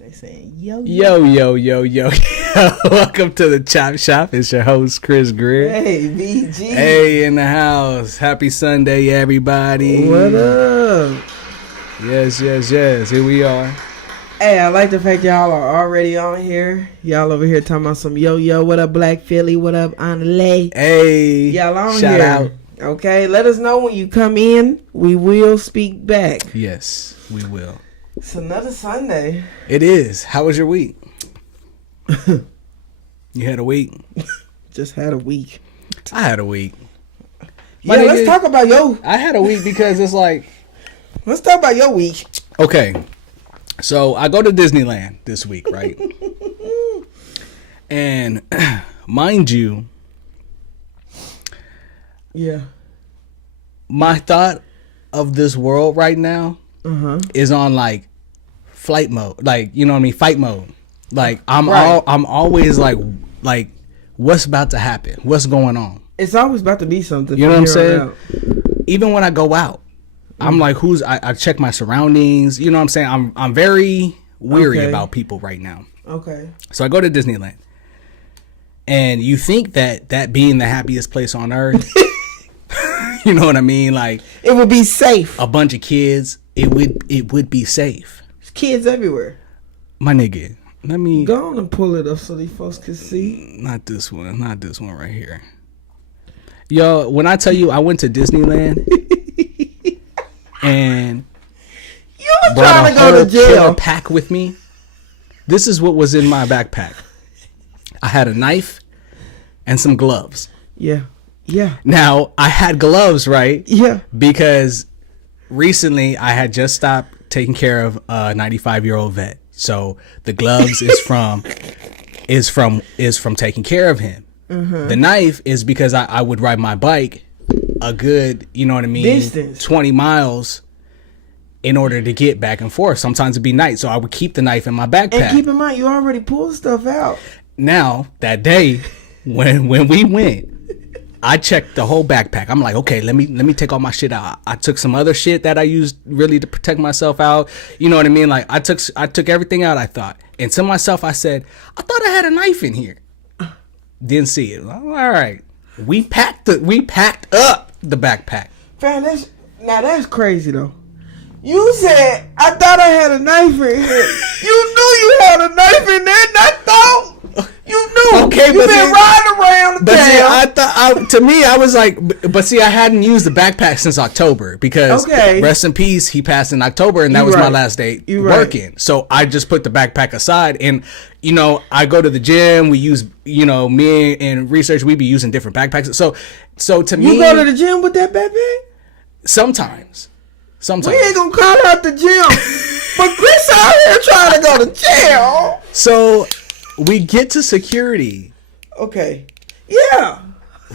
They saying yo. Welcome to the Chop Shop. It's your host Kris Greer. Hey, BG. Hey, in the house. Happy Sunday, everybody. What up? Yes. Here we are. Hey, I like the fact y'all are already on here. Y'all over here talking about some yo. What up, Black Philly? What up, Anle? Hey, y'all on shout here. Out. Okay, let us know when you come in. We will speak back. Yes, we will. It's another Sunday. It is. How was your week? You had a week? Just had a week. I had a week. Yeah, let's talk about I had a week because it's like... Let's talk about your week. Okay. So, I go to Disneyland this week, right? And, mind you... Yeah. My thought of this world right now is on like flight mode, like, you know what I mean, fight mode. Like I'm always like what's about to happen? What's going on? It's always about to be something. You know what I'm saying? Even when I go out, I'm like, I check my surroundings. You know what I'm saying? I'm very weary about people right now. Okay. So I go to Disneyland, and you think that being the happiest place on earth. You know what I mean? Like it would be safe. A bunch of kids. It would be safe. There's kids everywhere. My nigga, let me go on and pull it up so these folks can see. Not this one right here. Yo, when I tell you I went to Disneyland and you were trying to go to jail. Pack with me. This is what was in my backpack. I had a knife and some gloves. Yeah. Now, I had gloves, right? Yeah. Because recently I had just stopped taking care of a 95-year-old vet. So the gloves is from taking care of him. Mm-hmm. The knife is because I would ride my bike a good, you know what I mean, distance, 20 miles in order to get back and forth. Sometimes it'd be night, so I would keep the knife in my backpack. And keep in mind, you already pulled stuff out. Now, that day when we went, I checked the whole backpack. I'm like, okay, let me take all my shit out. I took some other shit that I used really to protect myself out. You know what I mean? Like I took everything out, I thought. And to myself, I said, I thought I had a knife in here. Didn't see it. All right. We packed up the backpack. Fam, that's crazy though. You said, I thought I had a knife in here. You knew you had a knife in there, and I thought you knew. Okay, you been riding around the town. To me, I was like, but see, I hadn't used the backpack since October because rest in peace, he passed in October, and that was my last day working. So I just put the backpack aside, and you know, I go to the gym. We use, you know, me and research. We be using different backpacks. So to me, you go to the gym with that backpack? Sometimes. We ain't gonna call out the gym, but Chris out here trying to go to jail. So we get to security. Okay. Yeah.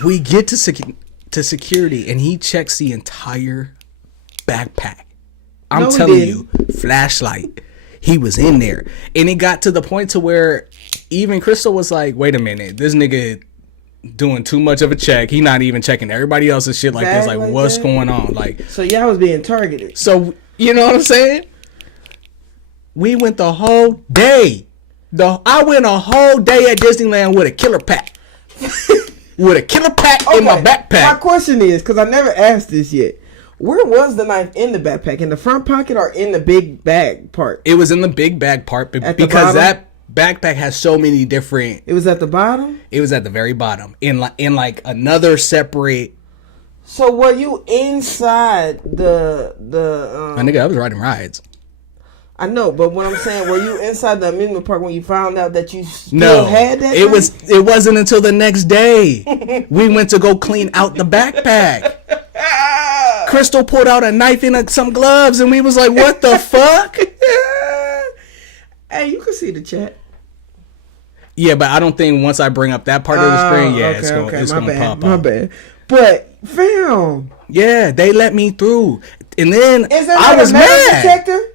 We get to security, and he checks the entire backpack. I'm telling you, flashlight. He was in there, and it got to the point to where even Crystal was like, "Wait a minute, this nigga doing too much of a check. He not even checking everybody else's shit like this. Like what's going on? Like, so y'all was being targeted. So you know what I'm saying? We went the whole day. I went a whole day at Disneyland with a killer pack. With a killer pack in my backpack. My question is, because I never asked this yet, where was the knife in the backpack? In the front pocket or in the big bag part? It was in the big bag part because that backpack has so many different. It was at the bottom? It was at the very bottom. In like another separate. So were you inside the My nigga, I was riding rides. I know, but what I'm saying, were you inside the amusement park when you found out that you still had that? It wasn't until the next day. We went to go clean out the backpack. Crystal pulled out a knife and some gloves, and we was like, what the fuck? Hey, you can see the chat. Yeah, but I don't think once I bring up that part of the screen, it's gonna pop up. My bad. But fam, yeah, they let me through, and then I was mad. Detector?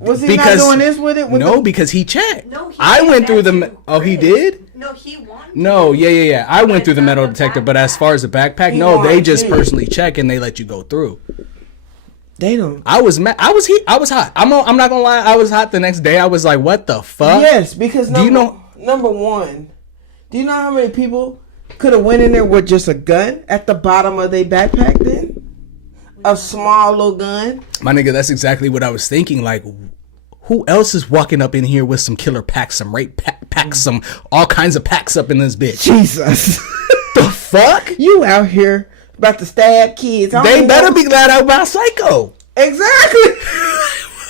Was he not doing this with it? No, because he checked. No, I went through the. Oh, he did? No, he wanted. No, yeah. I went through the metal detector, but as far as the backpack, no, they just personally check and they let you go through. They don't. I was mad. I was hot. I'm not gonna lie. I was hot the next day. I was like, what the fuck? Yes, because number one, do you know how many people could have went in there with just a gun at the bottom of their backpack then? A small little gun. My nigga, that's exactly what I was thinking. Like, who else is walking up in here with some killer packs, some rape packs, some all kinds of packs up in this bitch? Jesus. The fuck? You out here about to stab kids. They better be glad I'm about psycho. Exactly.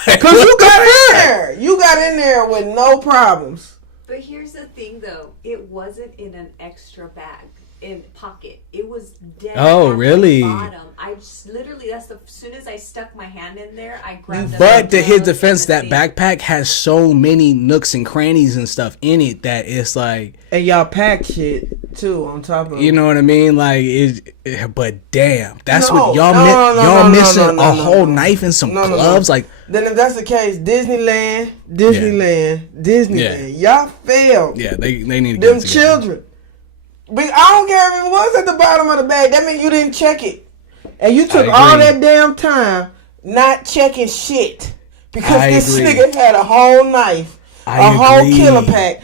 Because you got in there. You got in there with no problems. But here's the thing, though. It wasn't in an extra bag. In pocket, it was dead. Oh, really? The bottom. I just literally, as soon as I stuck my hand in there, I grabbed it. But to his defense, that backpack has so many nooks and crannies and stuff in it that it's like, and y'all pack shit too on top of it. You know what I mean? Like but damn, that's what y'all missing a whole knife and some gloves. Like, then if that's the case, Disneyland, y'all failed. Yeah, they need to get them children. But I don't care if it was at the bottom of the bag. That means you didn't check it. And you took all that damn time not checking shit. Because this nigga had a whole knife, whole killer pack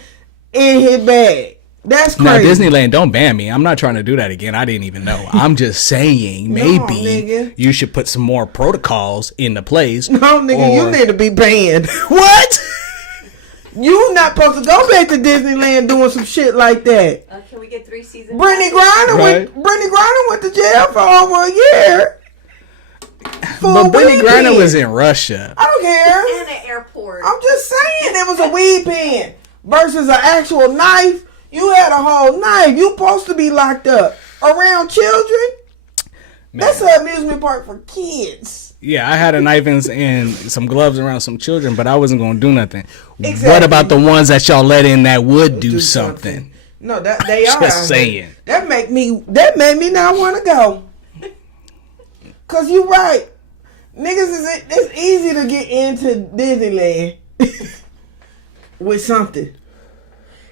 in his bag. That's crazy. Now, Disneyland, don't ban me. I'm not trying to do that again. I didn't even know. I'm just saying maybe you should put some more protocols into place. No, nigga, you need to be banned. What? You not supposed to go back to Disneyland doing some shit like that. Can we get 3 seasons? Brittany Griner went to jail for over a year. But Brittany Griner was in Russia. I don't care. And an airport. I'm just saying it was a weed pen versus an actual knife. You had a whole knife. You supposed to be locked up around children. Man. That's an amusement park for kids. Yeah, I had a knife and some gloves around some children, but I wasn't going to do nothing. Exactly. What about the ones that y'all let in that would do something? No, that they are. Just saying. That made me not want to go. Cause you right, niggas it's easy to get into Disneyland with something.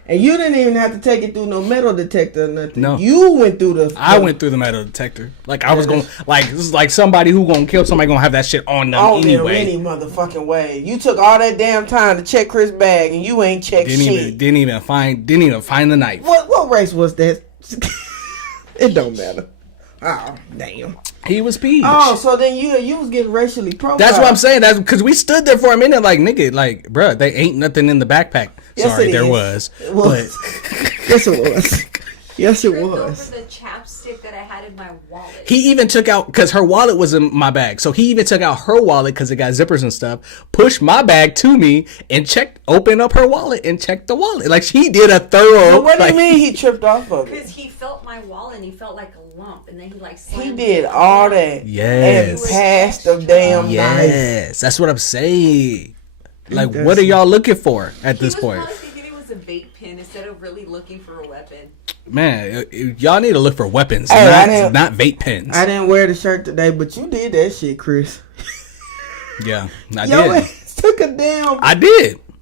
And you didn't even have to take it through no metal detector or nothing. No. You went through I went through the metal detector. Like I was going this is like somebody who gonna kill somebody gonna have that shit on them anyway. Any motherfucking way. You took all that damn time to check Chris' bag and you ain't checked shit. Didn't even find the knife. What race was that? It don't matter. Oh, damn. He was peach. Oh, so then you was getting racially profiled. That's what I'm saying. That's because we stood there for a minute like, nigga, like, bruh, they ain't nothing in the backpack. Yes, Sorry, there was. It was. Yes, it was. Yes, it was. Over the chapstick that I had in my wallet. He even took out, because her wallet was in my bag, so he even took out her wallet because it got zippers and stuff, pushed my bag to me, and opened up her wallet and checked the wallet. Like, she did a thorough... But what do you mean he tripped off of it? Because he felt my wallet and he felt like a lump, and then he like slammed He did all that. Yes. And passed the damn knife. Yes, that's what I'm saying. Like, what are y'all looking for at this point? He was probably thinking it was a vape pen instead of really looking for a weapon. Man, y'all need to look for weapons, not vape pens. I didn't wear the shirt today, but you did that shit, Chris. Yeah, I did. Took a damn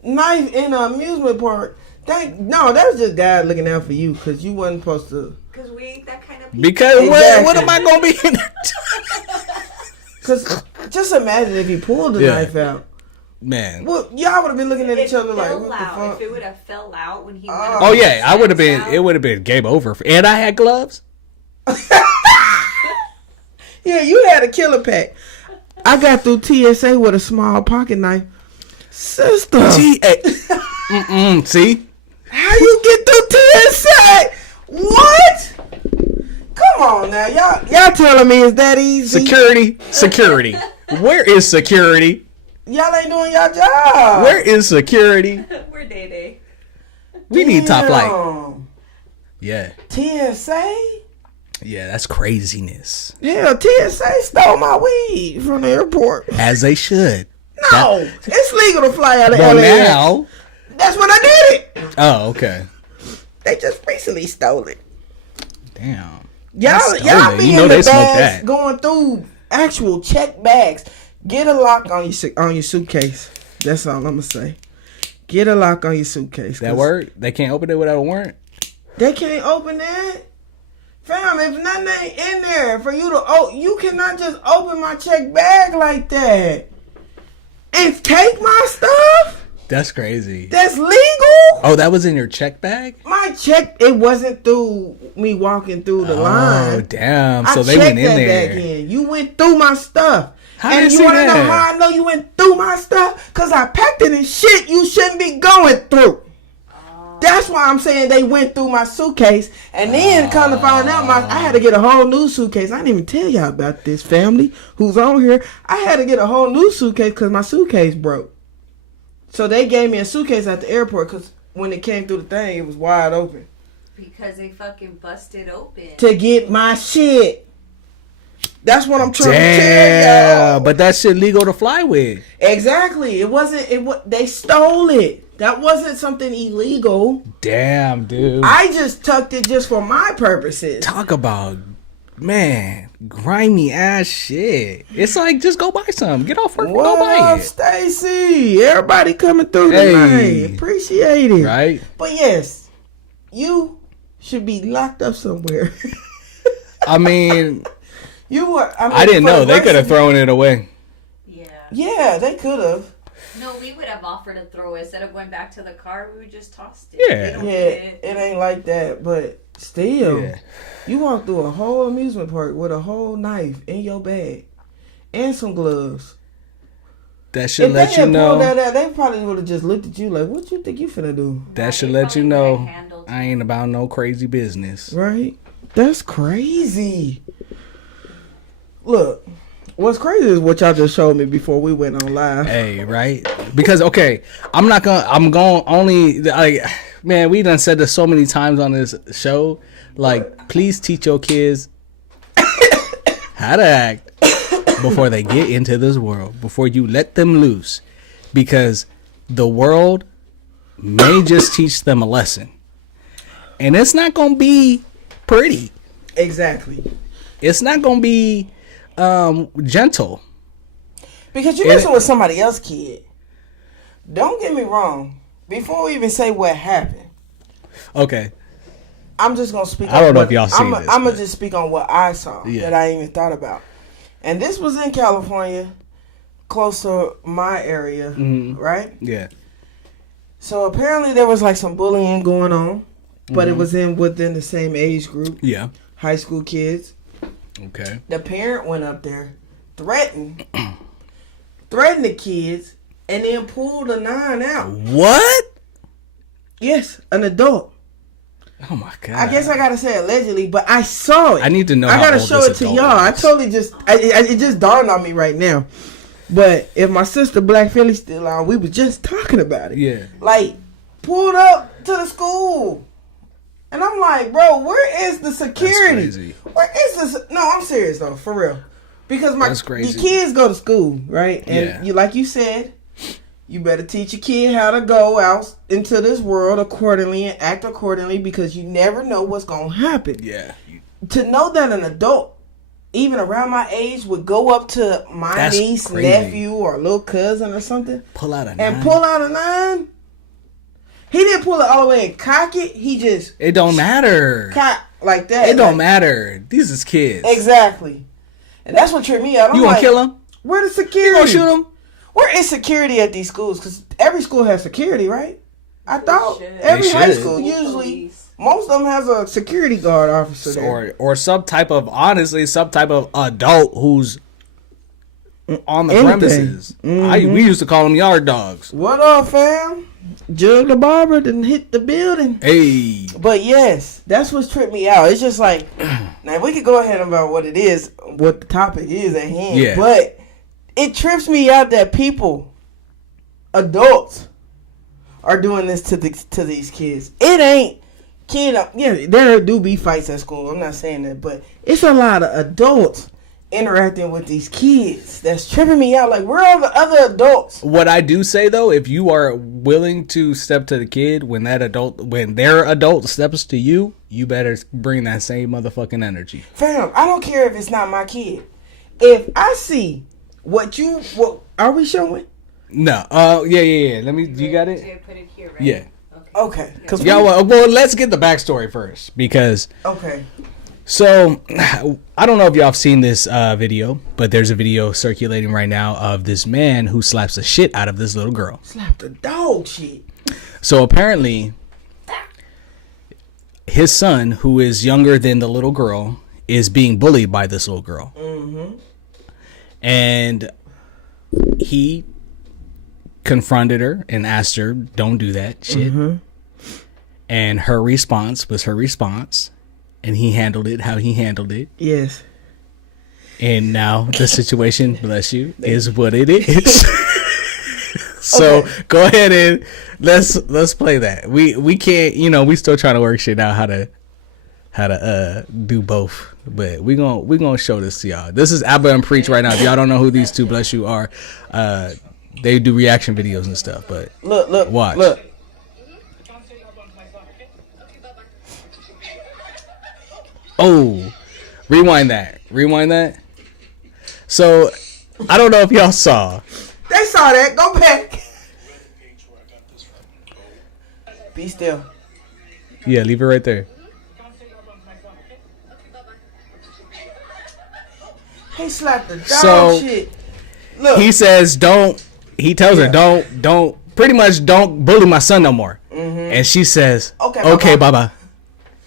knife in an amusement park. No, that was just God looking out for you because you wasn't supposed to. Because we ain't that kind of people. Because what am I going to be in? Because just imagine if he pulled the knife out. Man. Well, y'all would have been looking at each other like, what the fuck? If it would have fell out when he went Oh, yeah. I would have been, it would have been game over. And I had gloves. Yeah, you had a killer pack. I got through TSA with a small pocket knife. Sister. See? How you get through TSA? What? Come on now. Y'all telling me it's that easy? Security. Where is security? Y'all ain't doing y'all job. Where is security? We're day. We need top flight. Yeah. TSA? Yeah, that's craziness. Yeah, TSA stole my weed from the airport. As they should. No, it's legal to fly out of LA. Now, that's when I did it. Oh, okay. They just recently stole it. Damn. Y'all be in the bags going through actual check bags. Get a lock on your suitcase. That's all I'm gonna say. Get a lock on your suitcase. That word? They can't open it without a warrant? They can't open that. Fam, if nothing ain't in there for you to, you cannot just open my check bag like that and take my stuff. That's crazy. That's legal. Oh, that was in your check bag? My check, it wasn't through me walking through the line. Oh, damn. So I they went in checked that there. back in. You went through my stuff. How and did you see want to know that? how I know you went through my stuff? Because I packed it in shit you shouldn't be going through. That's why I'm saying they went through my suitcase. And then come to find out, I had to get a whole new suitcase. I didn't even tell y'all about this, family who's on here. I had to get a whole new suitcase because my suitcase broke. So they gave me a suitcase at the airport because when it came through the thing, it was wide open. Because they fucking busted open. To get my shit. That's what I'm trying to tell Damn. y'all. But that shit legal to fly with. Exactly. It wasn't. They stole it. That wasn't something illegal. Damn, dude. I just tucked it just for my purposes. Talk about, man, grimy ass shit. It's like, just go buy some. Get off work and What go buy up, it. Stacy? Everybody coming through tonight. Appreciate it. Right? But yes, you should be locked up somewhere. I mean, I didn't know. They could have thrown it away. Yeah. Yeah, they could have. No, we would have offered to throw it. Instead of going back to the car, we would just tossed it. Yeah. They don't Yeah, get it ain't like that, but still, Yeah. you walk through a whole amusement park with a whole knife in your bag and some gloves. That should If let they you had pulled know. that out, they probably would have just looked at you like, "What you think you finna do?" That should they let you probably know would've handled I ain't about no crazy business. Right? That's crazy. Look, what's crazy is what y'all just showed me before we went on live. Hey, right? Because okay, I'm going only like, man, we done said this so many times on this show. Like, please teach your kids how to act before they get into this world, before you let them loose, because the world may just teach them a lesson, and it's not gonna be pretty. Exactly. It's not gonna be gentle. Because you're messing with somebody else's kid. Don't get me wrong. Before we even say what happened, Okay. I'm just gonna speak. I don't know if y'all seen this, I'm gonna but- just speak on what I saw that I even thought about. And this was in California, close to my area, right? Yeah. So apparently there was like some bullying going on, but it was within the same age group, Yeah. high school kids. Okay. The parent went up there, threatened the kids, and then pulled a 9 out. What? Yes, an adult. Oh my god. I guess I gotta say allegedly, but I saw it. I need to know I how gotta old show this it to adult y'all. I is. totally just, it just dawned on me right now. But if my sister Black Philly still on, we was just talking about it. Yeah. Like, pulled up to the school. And I'm like, bro, where is the security? That's crazy. Where is this? No, I'm serious though, for real. Because That's the crazy. kids go to school, right? And Yeah. you, like you said, you better teach your kid how to go out into this world accordingly and act accordingly, because you never know what's gonna happen. Yeah. To know that an adult, even around my age, would go up to my That's niece, crazy. nephew, or little cousin or something Pull out a and 9. pull out a 9. He didn't pull it all the way and cock it. He just It don't matter. cock like that. It don't Like, matter. These is kids. exactly. And that's what tripped me out. I'm You gonna like, kill them? where the You security? gonna shoot them? Where is security at these schools? Because every school has security, right? I thought should. every They high should. school usually, Police. most of them has a security guard officer there. Or some type of, honestly, some type of adult who's on the Anything. premises. We used to call them yard dogs. What up, fam? Jug the barber didn't hit the building. Hey. But yes, that's what tripped me out. It's just like, now we could go ahead about what it is, what the topic is at hand. Yeah. But it trips me out that people, adults, are doing this to these kids. It ain't yeah, there do be fights at school. I'm not saying that, but it's a lot of adults interacting with these kids that's tripping me out. Like, where are the other adults? What I do say though, if you are willing to step to the kid when their adult steps to you, you better bring that same motherfucking energy. Fam, I don't care if it's not my kid. If I see what are we showing? No. Yeah. Let me. You got it? Jay put it here, right? Yeah. Okay, cause Yeah. Well, let's get the backstory first because. Okay. So, I don't know if y'all have seen this video, but there's a video circulating right now of this man who slaps the shit out of this little girl. Slap the dog shit. So apparently, his son, who is younger than the little girl, is being bullied by this little girl. Mm-hmm. And he confronted her and asked her, don't do that shit. Mm-hmm. And her response was her response. And he handled it how he handled it. Yes. And now the situation, bless you, is what it is. So okay. Go ahead and let's play that. We can't, we still trying to work shit out how to do both. But we gonna show this to y'all. This is Abba and Preach right now. If y'all don't know who these two, bless you, are, they do reaction videos and stuff. But watch. Look. Oh, rewind that. So, I don't know if y'all saw. They saw that. Go back. Be still. Yeah, leave it right there. He slapped the dog shit. Look. He says he tells her don't pretty much don't bully my son no more. Mm-hmm. And she says, okay, Baba.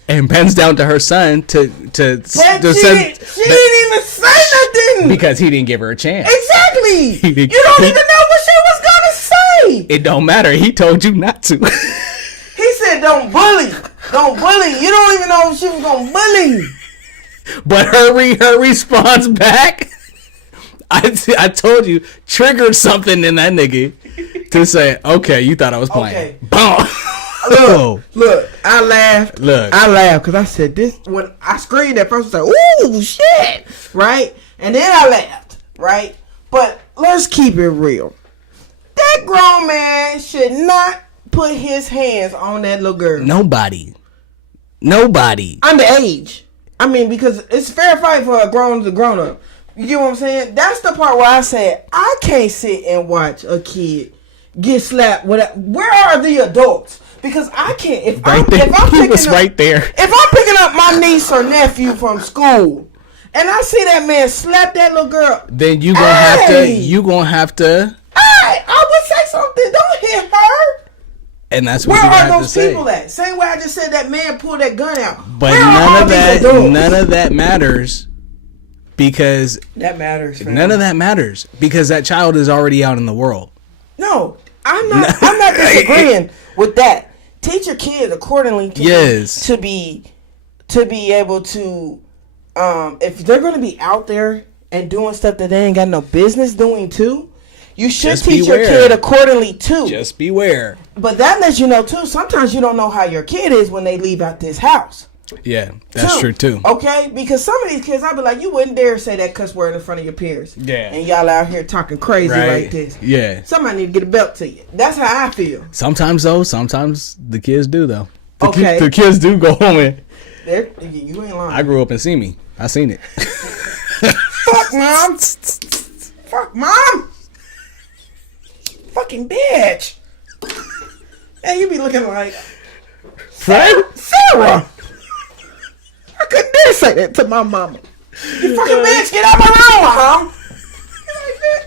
And bends down to her son to she didn't even say nothing because he didn't give her a chance. Exactly. You don't even know what she was gonna say. It don't matter. He told you not to. He said, "Don't bully. Don't bully." You don't even know if she was gonna bully. But her response back, I told you, triggered something in that nigga to say, "Okay, you thought I was playing." Okay. Boom. Look, I laughed because I said this when I screamed at first. I was like, "Ooh, shit!" Right, and then I laughed. Right, but let's keep it real. That grown man should not put his hands on that little girl. Nobody. Underage. I mean, because it's fair fight for a grown up. You get what I'm saying? That's the part where I said I can't sit and watch a kid get slapped. Where are the adults? Because I can't. If I'm picking up my niece or nephew from school, and I see that man slap that little girl, then you gonna have to. I would say something. Don't hit her. And that's what where you are have those to say. people at? Same way I just said that man pulled that gun out. But none of that matters because that matters. None of that matters because that child is already out in the world. No, I'm not disagreeing with that. Teach your kids accordingly to be able to if they're going to be out there and doing stuff that they ain't got no business doing too, you should just teach your kid accordingly too. Just beware. But that lets you know too, sometimes you don't know how your kid is when they leave out this house. Yeah, that's true too. Okay? Because some of these kids, I'd be like, you wouldn't dare say that cuss word in front of your peers. Yeah. And y'all out here talking crazy like this. Yeah. Somebody need to get a belt to you. That's how I feel. Sometimes the kids do though. The kids do go home and... You ain't lying. I grew up in Simi. I seen it. Fuck, Mom. Fuck, Mom. Fucking bitch. And you be looking like... Sarah. I couldn't dare say that to my mama. You fucking bitch, get out my room, Mom. Like that.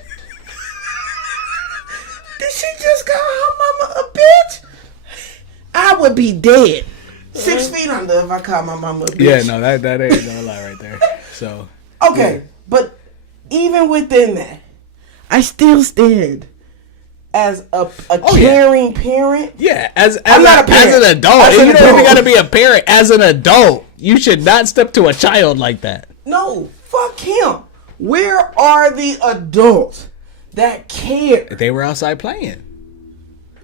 Did she just call her mama a bitch? I would be dead. 6 feet under if I call my mama a bitch. Yeah, no, that ain't no lie right there. So okay, yeah. But even within that, I still stand as a caring parent. Yeah, as an adult. You don't even gotta be a parent. As an adult, you should not step to a child like that. No, fuck him. Where are the adults that care? They were outside playing.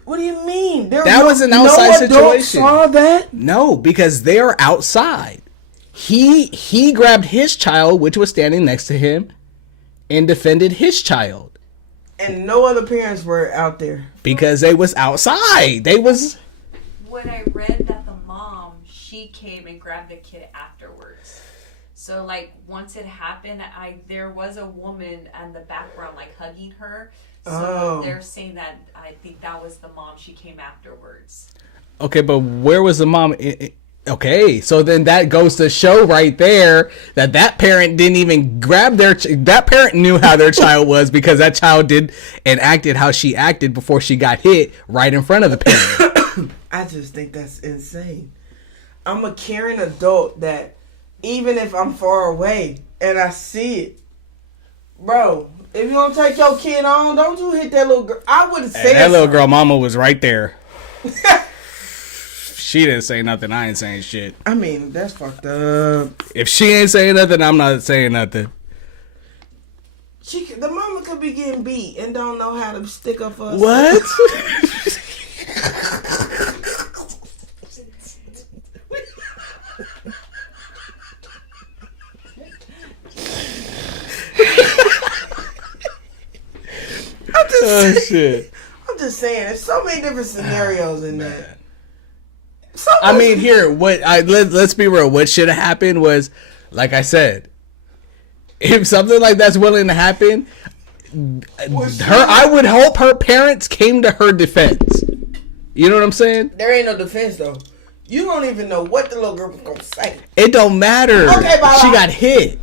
What do you mean? That was an outside situation. Saw that? No, because they are outside. He grabbed his child, which was standing next to him, and defended his child. And no other parents were out there. Because they was outside. They was... When I read that the mom, she came and grabbed the kid afterwards. So, like, once it happened, there was a woman in the background, like, hugging her. So they're saying that I think that was the mom. She came afterwards. Okay, but where was the mom Okay, so then that goes to show right there that parent didn't even grab that parent knew how their child was because that child did and acted how she acted before she got hit right in front of the parent. I just think that's insane. I'm a caring adult that even if I'm far away and I see it, bro, if you don't take your kid on, don't you hit that little girl. I would have said that little girl mama was right there. She didn't say nothing. I ain't saying shit. I mean, that's fucked up. If she ain't saying nothing, I'm not saying nothing. The mama could be getting beat and don't know how to stick up for herself. What? Shit. I'm just saying, there's so many different scenarios in that. I mean, here, let's be real. What should have happened was, like I said, if something like that's willing to happen, I would hope her parents came to her defense. You know what I'm saying? There ain't no defense though. You don't even know what the little girl was gonna say. It don't matter. Okay, bye. She got hit.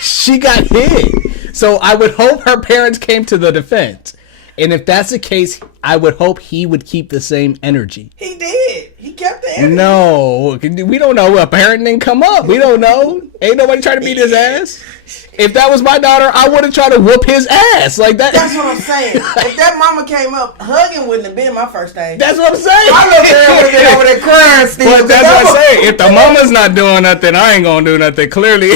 She got hit. So I would hope her parents came to the defense. And if that's the case, I would hope he would keep the same energy. He did. He kept the energy. No, we don't know. A parent didn't come up. We don't know. Ain't nobody trying to beat his ass. If that was my daughter, I wouldn't try to whoop his ass like that. That's what I'm saying. If that mama came up, hugging wouldn't have been my first thing. That's what I'm saying. My little girl would have been over there crying still. But that's what I'm saying. If the mama's not doing nothing, I ain't gonna do nothing. Clearly,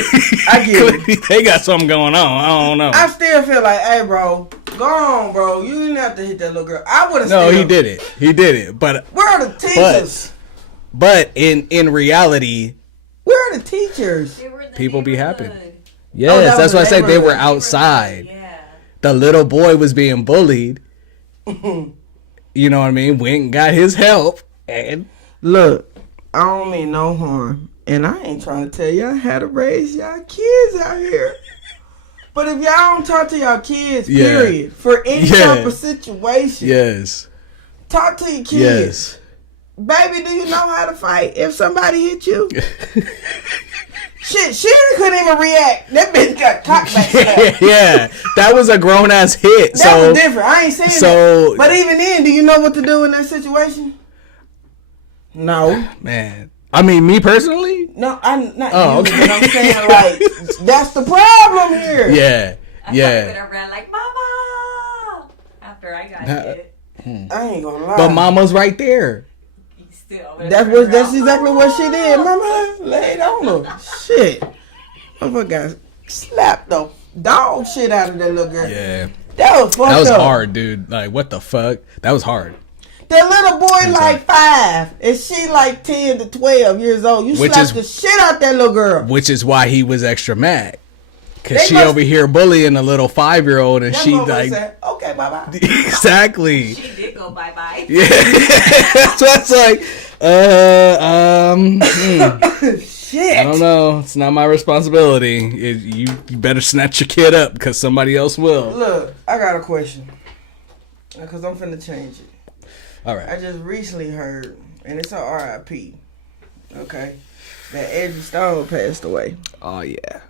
I get it. They got something going on. I don't know. I still feel like, hey, bro, go on, bro. You didn't have to hit that little girl. I would have. No, he did it. He did it. But where are the teachers? But in reality, where are the teachers? People be happy. Yes, that's why I said they were outside. Yeah. The little boy was being bullied. You know what I mean? Went and got his help. And look, I don't mean no harm. And I ain't trying to tell y'all how to raise y'all kids out here. But if y'all don't talk to y'all kids, period, for any type of situation, talk to your kids. Yes. Baby, do you know how to fight if somebody hit you? Shit, she couldn't even react. That bitch got cocked back. Yeah, that was a grown ass hit. That was different. I ain't saying that. But even then, do you know what to do in that situation? No. Man. I mean, me personally? No, not you. Okay. But I'm saying, like, that's the problem here. Yeah. I would have ran like, Mama! After I got hit. I ain't gonna lie. But Mama's right there. That's exactly what she did. Mama laid on her. Shit. Motherfucker got slapped the dog shit out of that little girl. Yeah. That was fucked up. That was hard, dude. Like, what the fuck? That was hard. That little boy like 5 and she like 10 to 12 years old. You slapped the shit out that little girl. Which is why he was extra mad. Because she over here bullying a little 5-year-old and she like... said, okay, bye-bye. Exactly. She did go bye-bye. Yeah. So it's like, shit. I don't know. It's not my responsibility. You better snatch your kid up because somebody else will. Look, I got a question. Because I'm finna change it. All right. I just recently heard, and it's a RIP, okay, that Edgy Stone passed away. Oh, yeah.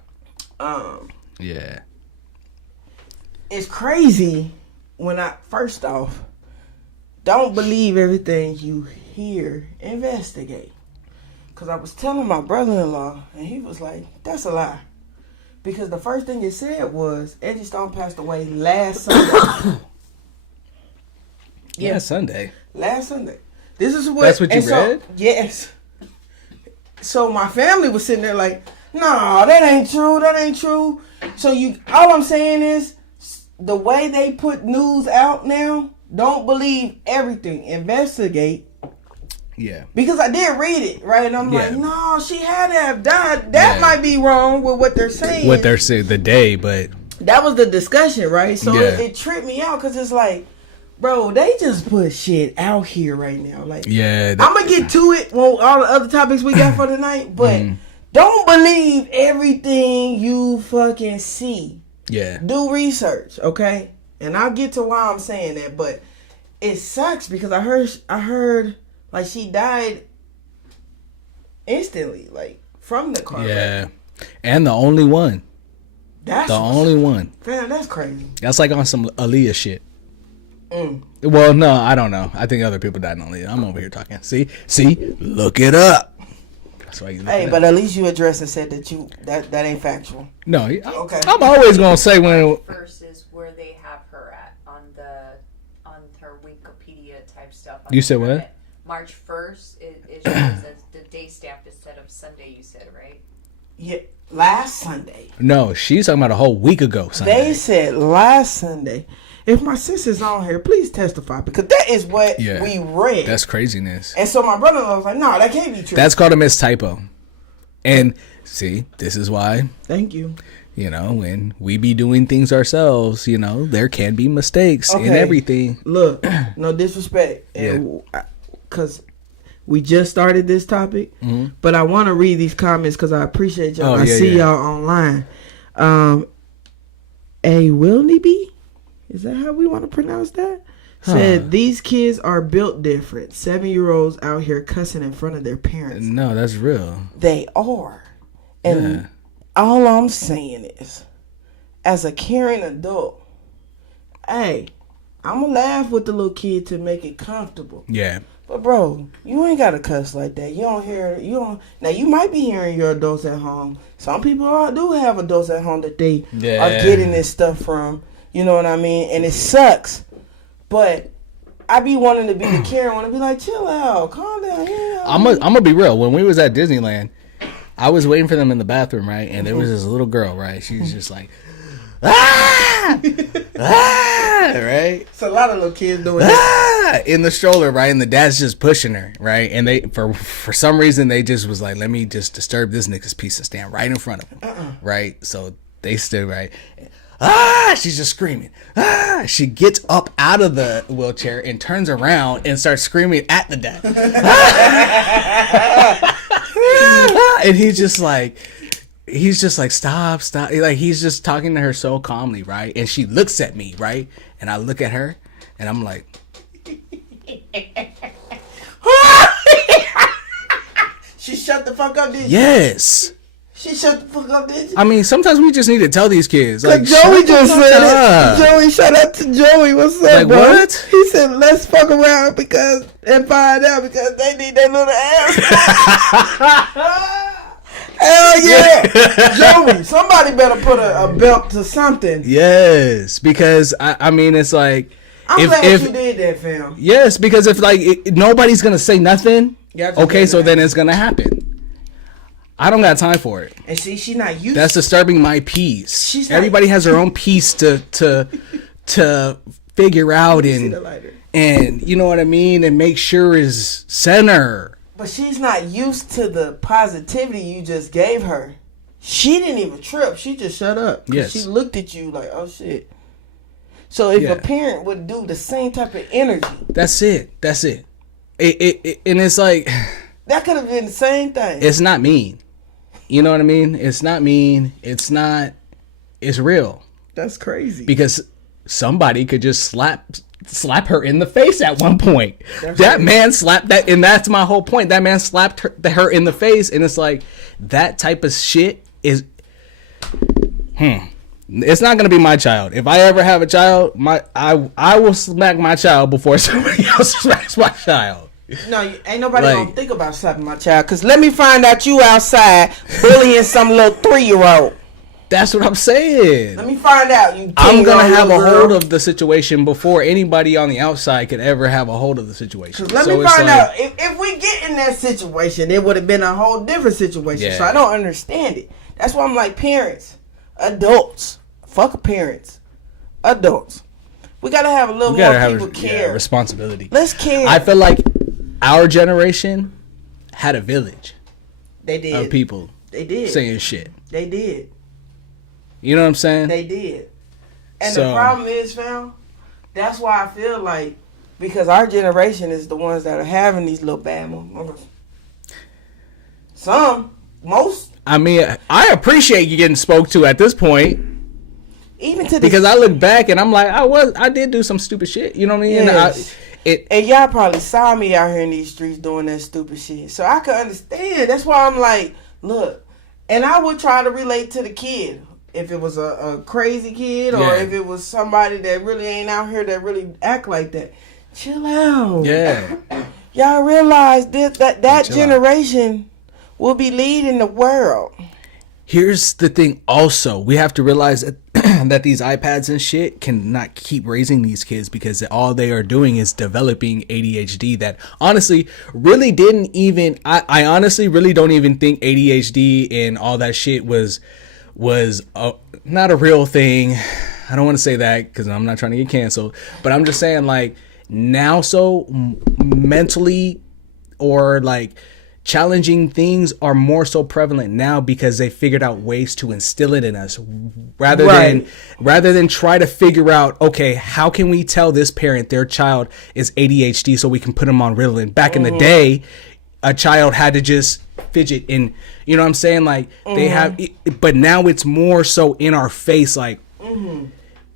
Yeah. It's crazy when first off, don't believe everything you hear. Investigate. Because I was telling my brother-in-law, and he was like, that's a lie. Because the first thing it said was, Edgy Stone passed away last Sunday. Yeah, Sunday. Last Sunday. This is what... That's what you read? Yes. So my family was sitting there like, no, that ain't true. So all I'm saying is, the way they put news out now, don't believe everything. Investigate. Yeah. Because I did read it, right? And I'm like, no, she had to have died. That might be wrong with what they're saying. What they're saying the day, but... That was the discussion, right? So it tripped me out because it's like, bro, they just put shit out here right now. Like, I'm going to get to it on all the other topics we got for tonight, but... Don't believe everything you fucking see. Yeah. Do research, okay? And I'll get to why I'm saying that, but it sucks because I heard like she died instantly, like from the car. Yeah, and the only one. That's the only one. Fam, that's crazy. That's like on some Aaliyah shit. Mm. Well, no, I don't know. I think other people died on Aaliyah. I'm over here talking. See, look it up. That's why you. Hey, but at least you addressed and said that that ain't factual. No, okay. I'm always gonna say when. First is where they have her at on her Wikipedia type stuff. You said what? March 1st. It shows the date stamp instead of Sunday. You said, right? Yeah, last Sunday. No, she's talking about a whole week ago. Sunday. They said last Sunday. If my sister's on here, please testify because that is what we read. That's craziness. And so my brother-in-law was like, "No, that can't be true." That's called a mistypo. And see, this is why. Thank you. You know, when we be doing things ourselves, you know, there can be mistakes in everything. Look, no disrespect, because we just started this topic, but I want to read these comments because I appreciate y'all. I see y'all online. A Wilneby, is that how we want to pronounce that? Said these kids are built different. 7-year-olds out here cussing in front of their parents. No, that's real. They are, and all I'm saying is, as a caring adult, hey, I'm gonna laugh with the little kid to make it comfortable. Yeah. But bro, you ain't gotta cuss like that. You don't. Now you might be hearing your adults at home. Some people do have adults at home that they are getting this stuff from. You know what I mean? And it sucks. But I be wanting to be the caring one and be like, chill out, calm down. Yeah, I'm gonna be real. When we was at Disneyland, I was waiting for them in the bathroom, right? And there was this little girl, right? She was just like, ah, right? It's a lot of little kids doing that. In the stroller, right? And the dad's just pushing her, right? And they, for some reason, they just was like, let me just disturb this nigga's piece and stand right in front of him, right? So they stood right. She's just screaming. She gets up out of the wheelchair and turns around and starts screaming at the dad. And he's just like, stop. Like, he's just talking to her so calmly, right? And she looks at me, right? And I look at her and I'm like, She shut the fuck up, did she? yes. She shut the fuck up, did you? I mean, sometimes we just need to tell these kids. Like, Joey just said it. Joey, shout out to Joey. What's up, like, bro? what? He said, let's fuck around and find out because they need that little ass. Hell yeah. Joey, somebody better put a belt to something. Yes, because, I mean, it's like... I'm glad you did that, fam. Yes, because if, like, nobody's going to say nothing, okay, so then it's going to happen. I don't got time for it. And see, she's not used. That's disturbing my peace. Everybody has their own piece to figure out and you know what I mean, and make sure is center. But she's not used to the positivity you just gave her. She didn't even trip. She just shut up. Yes. She looked at you like, oh shit. So if a parent would do the same type of energy, that's it. It and it's like that could have been the same thing. It's not mean. You know what I mean? It's not mean. It's real. That's crazy. Because somebody could just slap her in the face at one point. That man slapped that, and that's my whole point. That man slapped her in the face, and it's like that type of shit is. It's not gonna be my child. If I ever have a child, I will smack my child before somebody else smacks my child. No, ain't nobody gonna think about slapping my child. Cause let me find out you outside bullying some little 3-year-old. That's what I'm saying. Let me find out you. I'm gonna have a hold of the situation before anybody on the outside could ever have a hold of the situation. Cause let me find out if we get in that situation, it would have been a whole different situation. Yeah. So I don't understand it. That's why I'm like, parents, adults, fuck parents, adults. We gotta have a little more people care. Responsibility. Let's care. I feel like our generation had a village. They did. Of people. They did. Saying shit. They did. You know what I'm saying? They did. And the problem is, fam, that's why I feel like, because our generation is the ones that are having these little bad moments. Most. I mean, I appreciate you getting spoke to at this point. Even to because I look back and I'm like, I did do some stupid shit. You know what I mean? Yes. And y'all probably saw me out here in these streets doing that stupid shit. So I could understand. That's why I'm like, look. And I would try to relate to the kid. If it was a crazy kid or if it was somebody that really ain't out here that really act like that. Chill out. Yeah. Y'all realize that generation will be leading the world. Here's the thing also. We have to realize that, that these iPads and shit cannot keep raising these kids because all they are doing is developing ADHD that honestly really didn't even... I honestly really don't even think ADHD and all that shit was not a real thing. I don't want to say that because I'm not trying to get canceled. But I'm just saying like now so mentally or like... challenging things are more so prevalent now because they figured out ways to instill it in us rather than try to figure out, okay, how can we tell this parent their child is ADHD so we can put them on Ritalin. Back in the day, a child had to just fidget and you know what I'm saying? Like they have, but now it's more so in our face, like,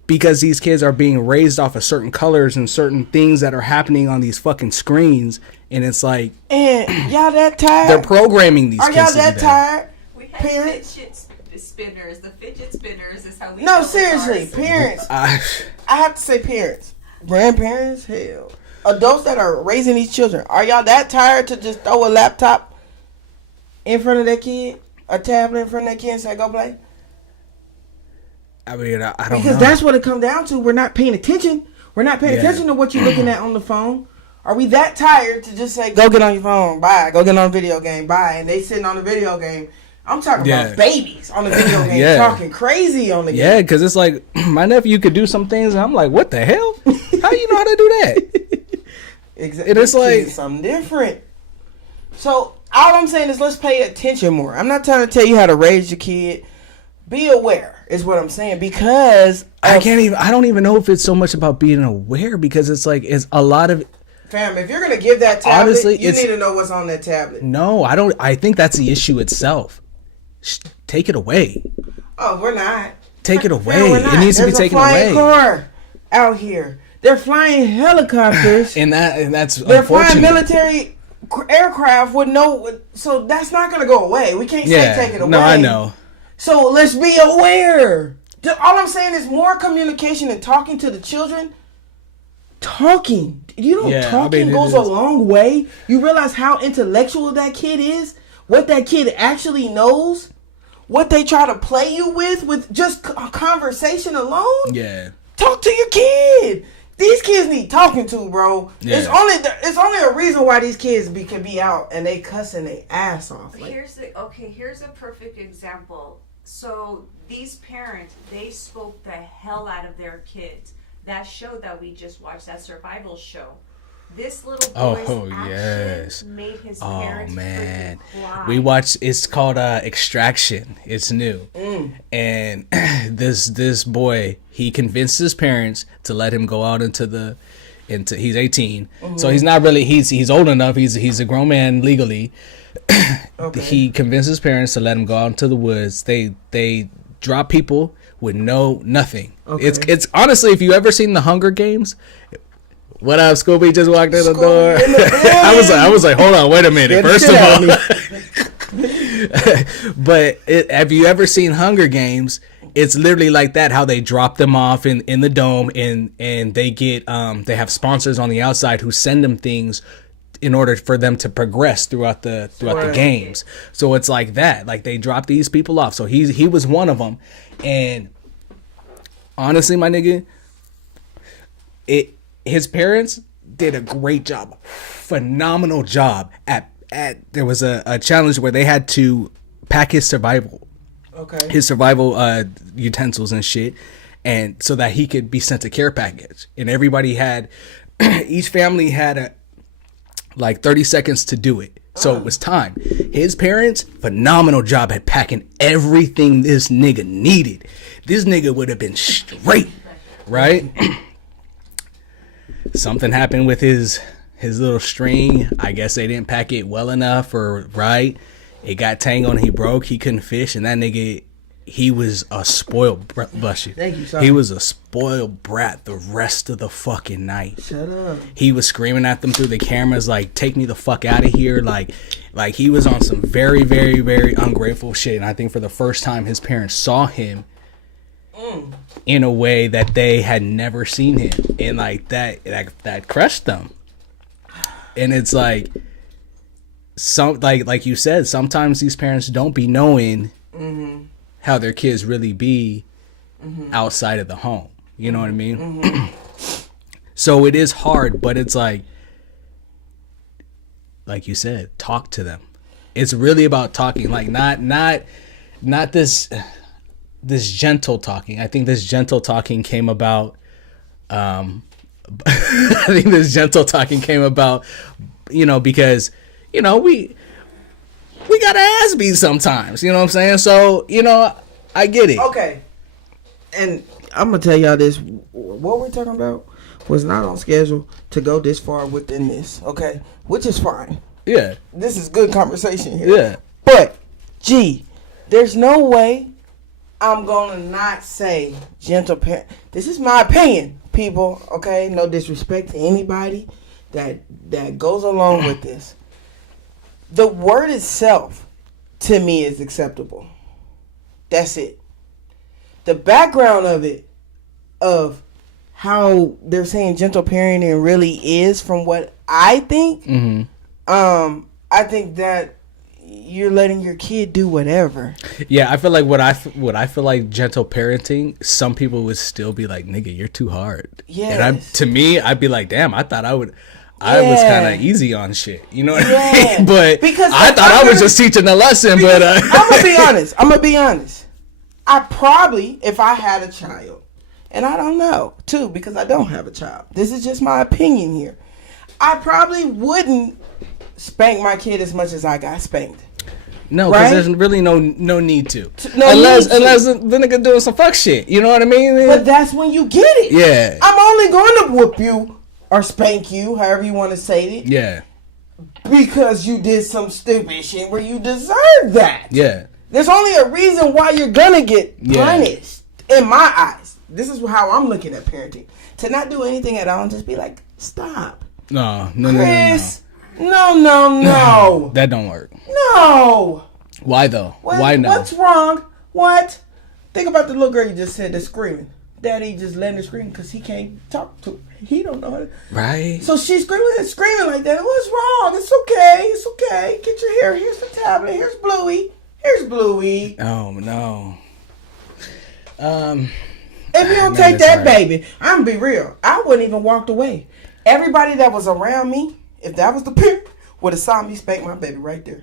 because these kids are being raised off of certain colors and certain things that are happening on these fucking screens. And it's like, and y'all that tired? They're programming these kids. Are y'all that tired? We have Parents? fidget spinners. The fidget spinners is how we. No, seriously, parents. I have to say, parents, grandparents, hell, adults that are raising these children. Are y'all that tired to just throw a laptop in front of that kid, a tablet in front of that kid, and say, "Go play"? I mean, I don't know. Because that's what it comes down to. We're not paying attention. We're not paying attention to what you're looking at on the phone. Are we that tired to just say, go get on your phone, bye, go get on a video game, bye, and they sitting on the video game? I'm talking about babies on the video game talking crazy on the game. Yeah, because it's like, my nephew could do some things, and I'm like, what the hell? How you know how to do that? Exactly. And it's like... something different. So, all I'm saying is let's pay attention more. I'm not trying to tell you how to raise your kid. Be aware is what I'm saying, because... I don't even know if it's so much about being aware, because it's like, it's a lot of... Fam, if you're going to give that tablet, honestly, you need to know what's on that tablet. No, I don't. I think that's the issue itself. Take it away. Oh, we're not. Take it away. Fam, it needs to be taken away. There's a flying car out here. They're flying helicopters. and that's they're flying military aircraft with no... So that's not going to go away. We can't say take it away. No, I know. So let's be aware. All I'm saying is more communication and talking to the children. Talking. You know, talking goes a long way. You realize how intellectual that kid is? What that kid actually knows? What they try to play you with just a conversation alone? Yeah. Talk to your kid. These kids need talking to, bro. Yeah. It's only a reason why these kids can be out and they cussing their ass off. Like, here's a perfect example. So these parents, they spoke the hell out of their kids. That show that we just watched, that survival show, this little boy's actions made his parents freaking cry. We watched, it's called Extraction. It's new. And this boy, he convinced his parents to let him go out into he's 18. So he's not really, he's old enough, he's a grown man legally. He convinced his parents to let him go out into the woods. They drop people with nothing. It's honestly, if you ever seen the Hunger Games, what up, Scooby just walked in the door. I was like, hold on, wait a minute. First of all, but have you ever seen Hunger Games? It's literally like that. How they drop them off in the dome, and they get they have sponsors on the outside who send them things in order for them to progress throughout the games. So it's like that. Like they drop these people off. So he was one of them. And honestly, my nigga, his parents did a great job, phenomenal job at there was a challenge where they had to pack his survival utensils and shit, and so that he could be sent a care package. And everybody had, each family had like 30 seconds to do it. So it was time. His parents, phenomenal job at packing everything this nigga needed. This nigga would have been straight, right? Something happened with his little string. I guess they didn't pack it well enough, or right. It got tangled and he broke. He couldn't fish, and that nigga he was a spoiled brat. Bless you. Thank you, sorry. He was a spoiled brat the rest of the fucking night. Shut up. He was screaming at them through the cameras like, take me the fuck out of here. Like he was on some very, very, very ungrateful shit. And I think for the first time his parents saw him in a way that they had never seen him. And like that crushed them. And it's like like you said, sometimes these parents don't be knowing how their kids really be outside of the home. You know what I mean? So it is hard, but it's like you said, talk to them. It's really about talking, like not this gentle talking. I think this gentle talking came about. I think this gentle talking came about, because we got ass beat sometimes. You know what I'm saying? So I get it. Okay, and I'm gonna tell y'all this. What we're talking about was not on schedule to go this far within this. Okay, which is fine. Yeah. This is good conversation here. Yeah. But, there's no way I'm gonna not say gentle parent. This is my opinion, people. Okay, no disrespect to anybody that goes along with this. The word itself, to me, is acceptable. That's it. The background of it, of how they're saying gentle parenting really is, from what I think, I think that you're letting your kid do whatever. Yeah, I feel like what I feel like gentle parenting, some people would still be like, nigga, you're too hard. Yeah. And to me, I'd be like, damn, I thought I was kind of easy on shit. You know what I mean? But because I thought I was just teaching a lesson. But I'm gonna be honest. I probably, if I had a child, and I don't know too, because I don't have a child. This is just my opinion here. I probably wouldn't spank my kid as much as I got spanked. No, because there's really no need to. Unless the nigga doing some fuck shit. You know what I mean? But that's when you get it. Yeah. I'm only going to whoop you or spank you, however you want to say it. Yeah. Because you did some stupid shit where you deserve that. Yeah. There's only a reason why you're going to get punished, in my eyes. This is how I'm looking at parenting. To not do anything at all and just be like, stop. No. Chris, no. That don't work. No. Why though? Why not? What's wrong? What? Think about the little girl you just said that's screaming. Daddy just letting her scream because he can't talk to her. He don't know how to. Right. So she's screaming like that. What's wrong? It's okay. Get your hair. Here's the tablet. Here's Bluey. Oh no. If you don't take that baby, I'm gonna be real. I wouldn't even walked away. Everybody that was around me, if that was the parent, would have saw me spank my baby right there.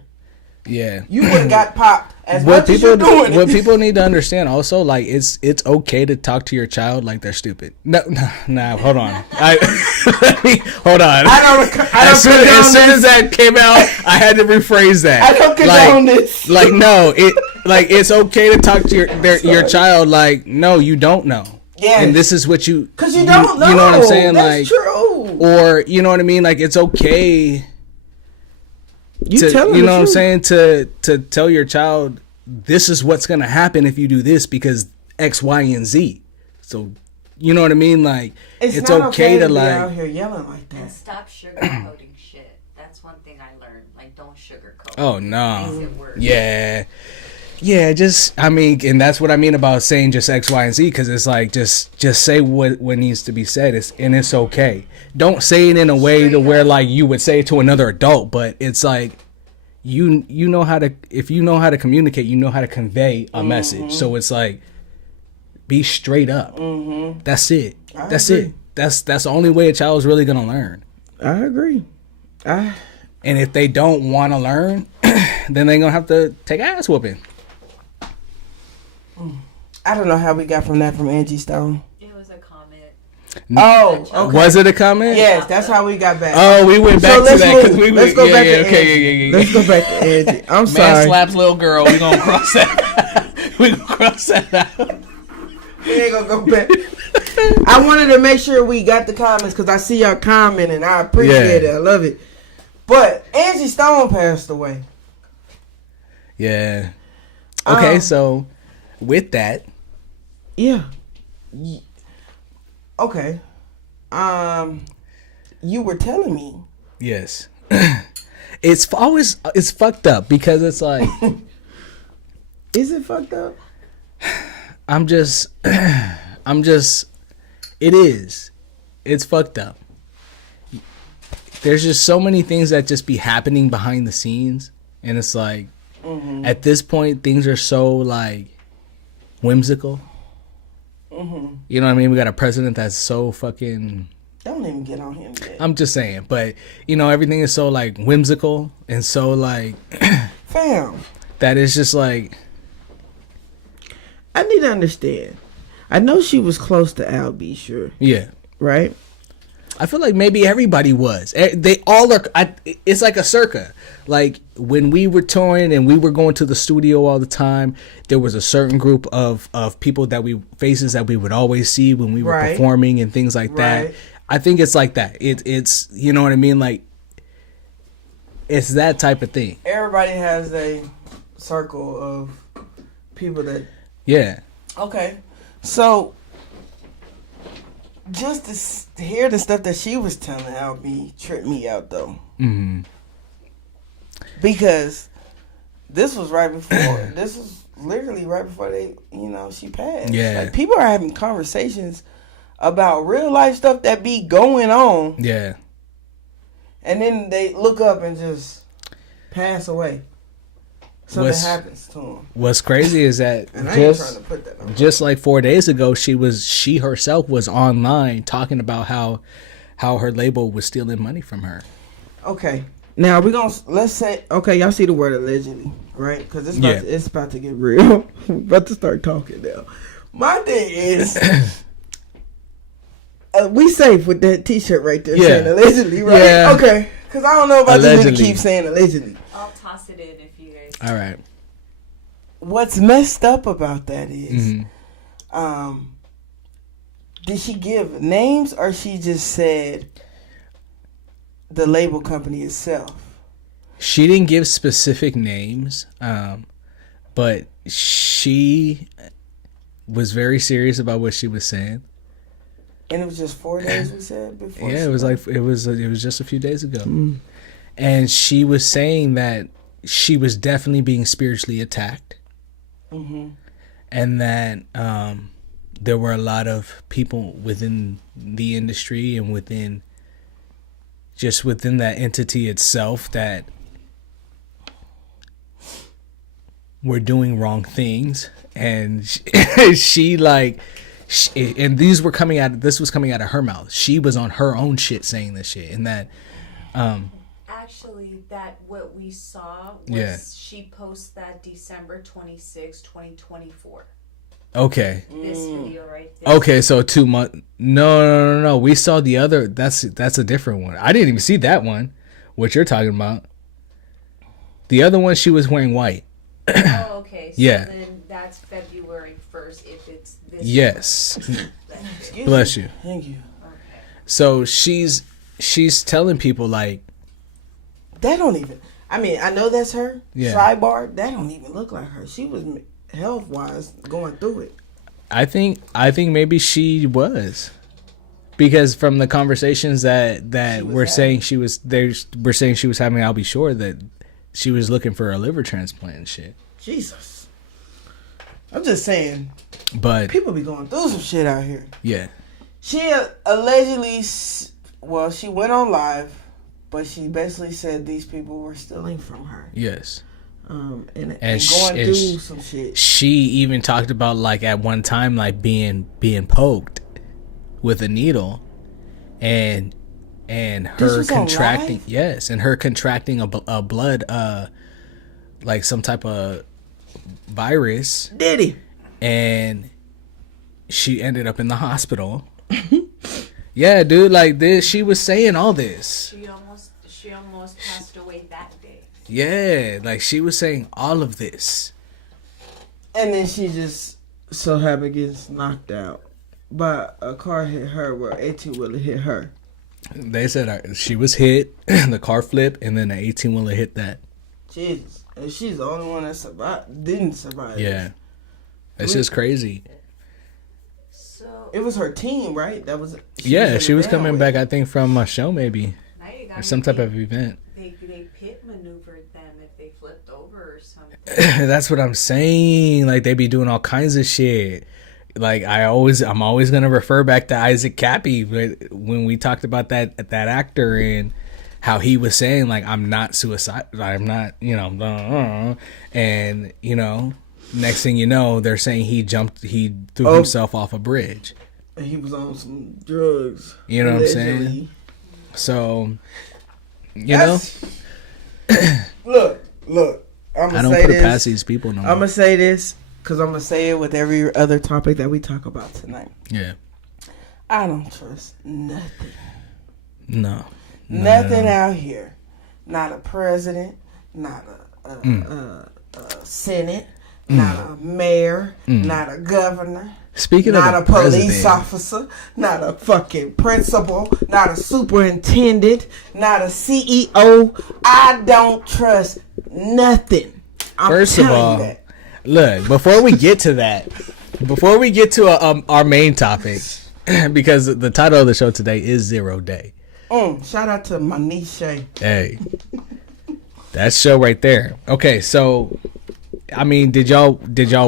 Yeah. You would have got popped as much as you're doing. What people need to understand also, like, it's okay to talk to your child like they're stupid. No, hold on. Hold on. As soon as that came out, I had to rephrase that. I don't condone this. Like, no, it's okay to talk to your child like, no, you don't know. Yeah. And this is what because you don't know. You know what I'm saying? That's true. Or, you know what I mean? Like, it's okay. You know what I'm saying? To tell your child, this is what's going to happen if you do this because X, Y, and Z. So, you know what I mean? Like, it's okay to like. Out here yelling like that. And stop sugarcoating shit. That's one thing I learned. Like, don't sugarcoat. Oh, no. It makes it worse. Yeah. Yeah, and that's what I mean about saying just X, Y, and Z, because it's like, just say what needs to be said, and it's okay. Don't say it in a way to where, like, you would say it to another adult, but it's like, you know how to, if you know how to communicate, you know how to convey a message. So it's like, be straight up. That's it. That's it. That's the only way a child is really going to learn. I agree. And if they don't want to learn, then they're going to have to take ass whooping. I don't know how we got from Angie Stone. It was a comment. Oh, okay. Was it a comment? Yes, that's how we got back. Oh, we went back to that because let's go back to Angie. Let's go back to Angie. I'm sorry. Man slaps little girl. We gonna cross that. We gonna cross that out. We ain't gonna go back. I wanted to make sure we got the comments because I see y'all commenting. I appreciate it. I love it. But Angie Stone passed away. Yeah. Okay, so. with that, yeah. Okay. You were telling me. yes, it's fucked up because it's like, Is it fucked up? I'm just, it is. It's fucked up. There's just so many things that just be happening behind the scenes. And it's like, at this point, things are so, like, whimsical. You know what I mean? We got a president that's so fucking... Don't even get on him yet. I'm just saying. But, you know, everything is so, like, whimsical and so, like... Fam. That is just, like... I need to understand. I know she was close to Al B. Sure. Yeah. Right? I feel like maybe everybody was. They all are. It's like a circa. Like when we were touring and we were going to the studio all the time, there was a certain group of people faces that we would always see when we were performing and things like that. I think it's like that. It's you know what I mean. Like it's that type of thing. Everybody has a circle of people that. Yeah. Okay, so. Just to hear the stuff that she was telling Albie tripped me out though. Because this was right before. This was literally right before she passed. Yeah. Like people are having conversations about real life stuff that be going on. Yeah. And then they look up and just pass away. Something happens to them. What's crazy is that and I ain't trying to put that on. Just like 4 days ago, she herself was online talking about how her label was stealing money from her. Okay, now let's say y'all see the word allegedly, right? Because it's about to get real. We're about to start talking now. My thing is, we safe with that T-shirt right there saying allegedly, right? Yeah. Okay, because I don't know about this nigga keep saying allegedly. I'll toss it in if you guys. All right. What's messed up about that is, did she give names or she just said the label company itself? She didn't give specific names, but she was very serious about what she was saying. And it was just 4 days we said before. Yeah, it was just a few days ago, and she was saying that she was definitely being spiritually attacked, and that there were a lot of people within the industry and within that entity itself that were doing wrong things, and she and this was coming out of her mouth. She was on her own shit saying this shit, and that actually that what we saw was she posted that December 26, 2024. Okay. This video right there. Okay, so 2 months. No. We saw the other. That's a different one. I didn't even see that one. What you're talking about? The other one, she was wearing white. Oh, okay. So then that's February 1st. If it's this. Yes. Bless you. Thank you. Okay. So she's telling people like. That don't even. I mean, I know that's her. Yeah. Sidebar. That don't even look like her. She was health wise going through it. I think maybe she was, because from the conversations that we're saying she was having, I'll be sure that she was looking for a liver transplant and shit. Jesus. I'm just saying. But people be going through some shit out here. Yeah. She allegedly, she went on live, but she basically said these people were stealing from her. Yes. And going through some shit. She even talked about like at one time like being poked with a needle, and her contracting and her contracting a blood like some type of virus. Did he? And she ended up in the hospital. Yeah, dude, like this. She was saying all this. She almost passed away that day. Yeah, like she was saying all of this. And then she just so happened gets knocked out. But a car hit her where 18-wheeler hit her. They said she was hit, the car flipped, and then the 18-wheeler hit that. Jesus. And she's the only one that didn't survive. Yeah. It's just crazy. So It was her team, right? That was. She was coming with. back, I think, from a show maybe. now Or some type of event. They pit maneuvered them if they flipped over or something. That's what I'm saying. Like, they be doing all kinds of shit. Like, I'm always gonna refer back to Isaac Cappy when we talked about that actor and how he was saying, like, I'm not suicidal. I'm not, and next thing you know, they're saying he threw himself off a bridge. He was on some drugs. You know what I'm saying? So, Look. I don't put it past these people no more. I'm gonna say this because I'm gonna say it with every other topic that we talk about tonight. Yeah. I don't trust nothing. No. Nothing out here. Not a president. Not a senate. Not a mayor. Not a governor. Speaking not of a police president, officer, not a fucking principal, not a superintendent, not a CEO. I don't trust nothing. First of all, look, before we get to that, before we get to our main topic, because the title of the show today is 0 Day. Shout out to Manisha. Hey, that show right there. Okay, so I mean, did y'all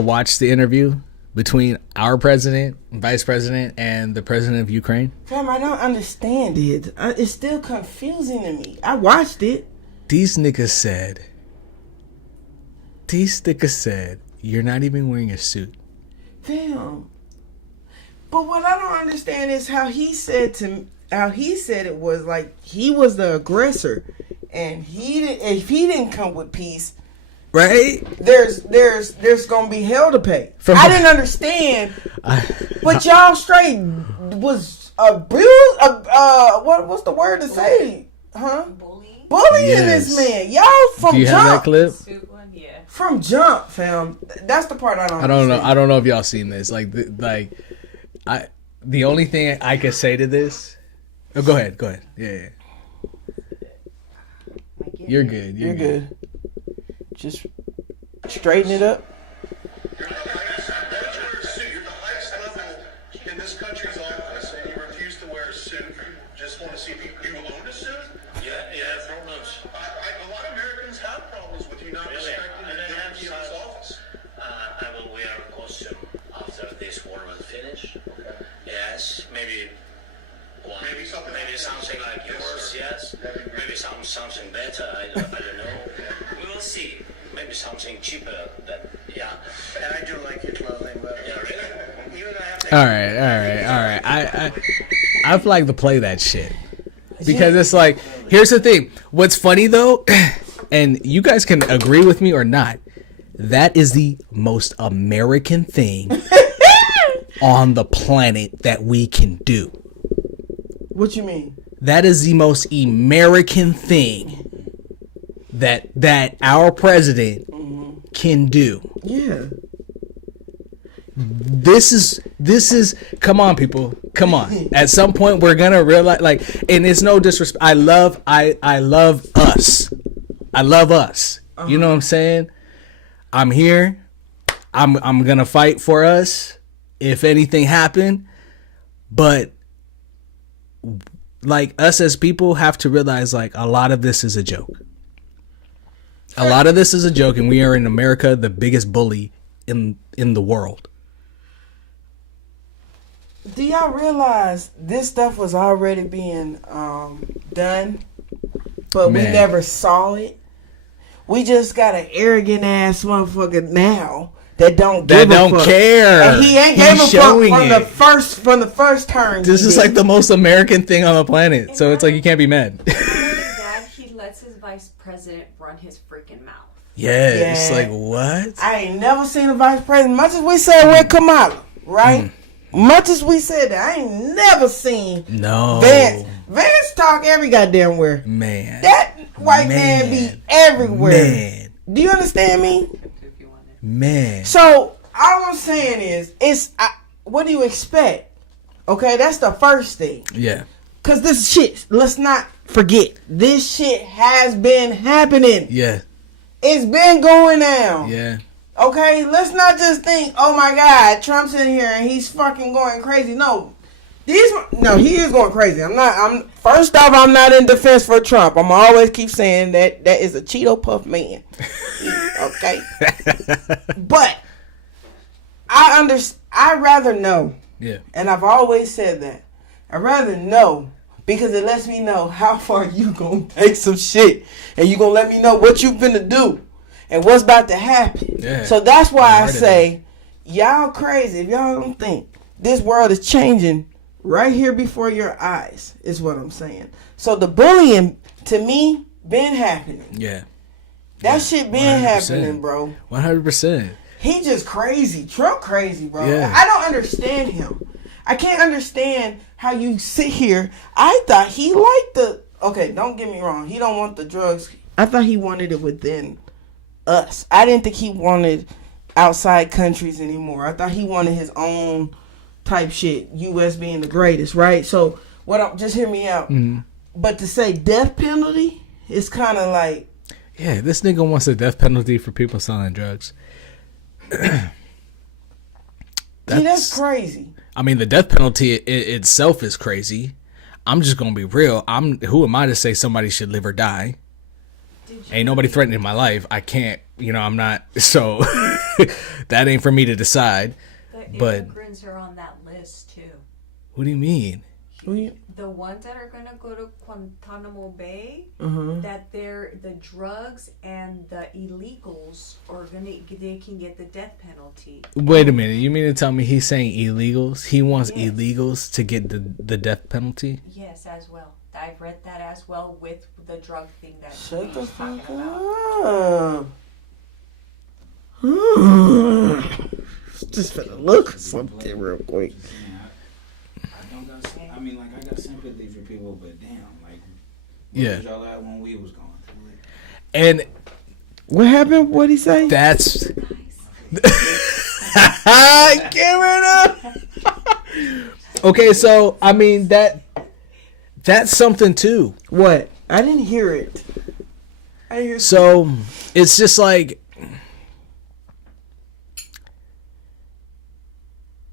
watch the interview between our president, vice president, and the president of Ukraine? Fam, I don't understand it. It's still confusing to me. I watched it. These niggas said, you're not even wearing a suit. Damn. But what I don't understand is how he said it was like he was the aggressor, and if he didn't come with peace, right? There's gonna be hell to pay. I didn't understand, but y'all straight was abused. What's the word to say? Huh? Bullying this man. Y'all from Do you jump. have that clip? Yeah. From jump, fam. That's the part I don't. I don't know. understand. I don't know if y'all seen this. The only thing I could say to this. Oh, go ahead. Yeah. You're good. You're good. Just straighten it up. You're the highest level in this country's office, and you refuse to wear a suit. Just want to see if you own a suit. Yeah, problems. A lot of Americans have problems with you not respecting the dignity of this office. I will wear a costume after this war will finish. Okay. Yes, maybe something like yours. Yes, maybe something better. I don't know. We will see. Maybe something cheaper. Yeah. And I do like your clothing, but Yeah, really. even I have to. All right. I'd like to play that shit because it's like, here's the thing. What's funny though, and you guys can agree with me or not, that is the most American thing on the planet that we can do. What you mean? That is the most American thing that our president can do. Yeah. This is come on, people, come on. At some point we're gonna realize, like, and it's no disrespect, I love us, you know what I'm saying? I'm here, I'm gonna fight for us if anything happened, but like, us as people have to realize, like, a lot of this is a joke. A lot of this is a joke, and we are in America, the biggest bully in the world. Do y'all realize this stuff was already being done, but we never saw it? We just got an arrogant ass motherfucker now that don't care, and he ain't gave a fuck from the first turn. This is like the most American thing on the planet, so it's like you can't be mad. That he lets his vice president run his freaking mouth. Yeah, it's like, what? I ain't never seen a vice president. Much as we said with Kamala, right? Much as we said that, I ain't never seen Vance talk every goddamn where. Man, that white man be everywhere. Man, do you understand me? Man. So all I'm saying is, what do you expect? Okay, that's the first thing. Yeah. Cause this shit, let's not forget, this shit has been happening. Yeah. It's been going down. Yeah. Okay, let's not just think, oh my God, Trump's in here and he's fucking going crazy. No, he is going crazy. First off, I'm not in defense for Trump. I'm always keep saying that is a Cheeto Puff man. Okay, but I'd rather know. Yeah, and I've always said that. I'd rather know because it lets me know how far you gonna take some shit, and you gonna let me know what you finna do. And what's about to happen. Yeah. So that's why I say, y'all crazy if y'all don't think this world is changing right here before your eyes, is what I'm saying. So the bullying, to me, been happening. Yeah. That shit been 100%. Happening, bro. 100%. He just crazy. Trump crazy, bro. Yeah. I don't understand him. I can't understand how you sit here. I thought he liked okay, don't get me wrong. He don't want the drugs. I thought he wanted it within us. I didn't think he wanted outside countries anymore. I thought he wanted his own type shit. U.S. being the greatest, right? So just hear me out. Mm-hmm. But to say death penalty is kind of like, yeah, this nigga wants a death penalty for people selling drugs. That's crazy. I mean, the death penalty itself is crazy. I'm just gonna be real. Who am I to say somebody should live or die? Ain't nobody threatening my life. I can't, I'm not, so that ain't for me to decide. The immigrants are on that list too. What do you mean? The ones that are going to go to Guantanamo Bay, that the drugs and the illegals they can get the death penalty. Wait a minute. You mean to tell me he's saying illegals? He wants illegals to get the death penalty? Yes, as well. I've read that as well with the drug thing that shut the fuck up. Just finna look something real quick. I got sympathy for people, but damn, where was y'all at when we was going through it? And what happened? What'd he say? That's okay. So I mean that's something too. What? I didn't hear it. So it's just like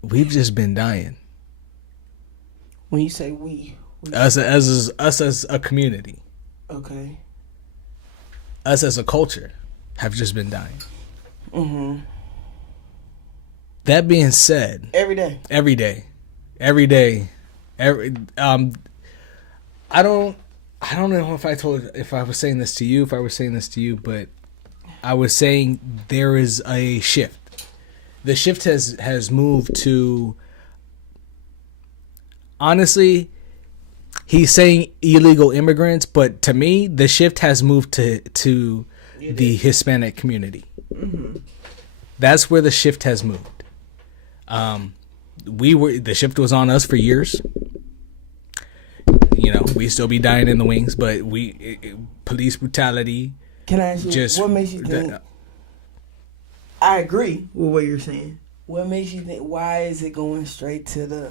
we've just been dying. When you say we us as a community. Okay. Us as a culture have just been dying. Mm-hmm. That being said, every day. I don't know if I was saying this to you, but I was saying there is a shift. The shift has moved to, honestly, he's saying illegal immigrants, but to me, the shift has moved to the Hispanic community. Mm-hmm. That's where the shift has moved. The shift was on us for years. We still be dying in the wings, but police brutality. Can I ask you, what makes you think? I agree with what you're saying. What makes you think? Why is it going straight to the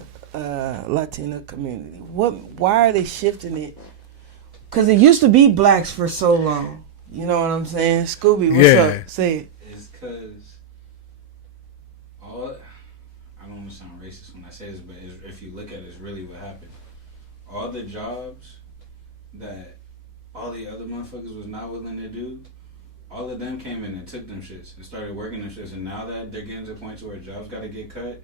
Latino community? Why are they shifting it? Because it used to be blacks for so long. You know what I'm saying? Scooby, what's up? Say it. It's because I don't want to sound racist when I say this, but if you look at it, it's really what happened. All the jobs that all the other motherfuckers was not willing to do, all of them came in and took them shits and started working them shits. And now that they're getting to the point to where jobs got to get cut,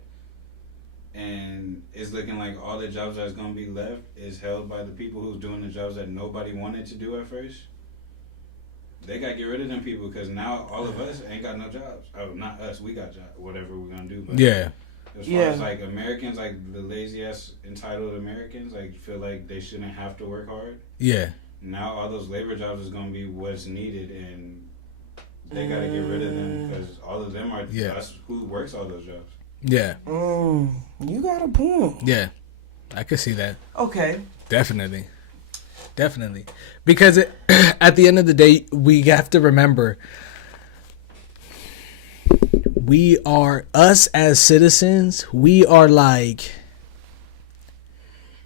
and it's looking like all the jobs that's going to be left is held by the people who's doing the jobs that nobody wanted to do at first. They got to get rid of them people because now all of us ain't got no jobs. Oh, not us. We got jobs. Whatever we're going to do. But as far as like Americans, like the lazy ass entitled Americans, like feel like they shouldn't have to work hard. Yeah. Now all those labor jobs is going to be what's needed, and they got to get rid of them because all of them are us who works all those jobs. Yeah. You got a point. Yeah. I could see that. Okay. Definitely. Because at the end of the day, we have to remember us as citizens, we are like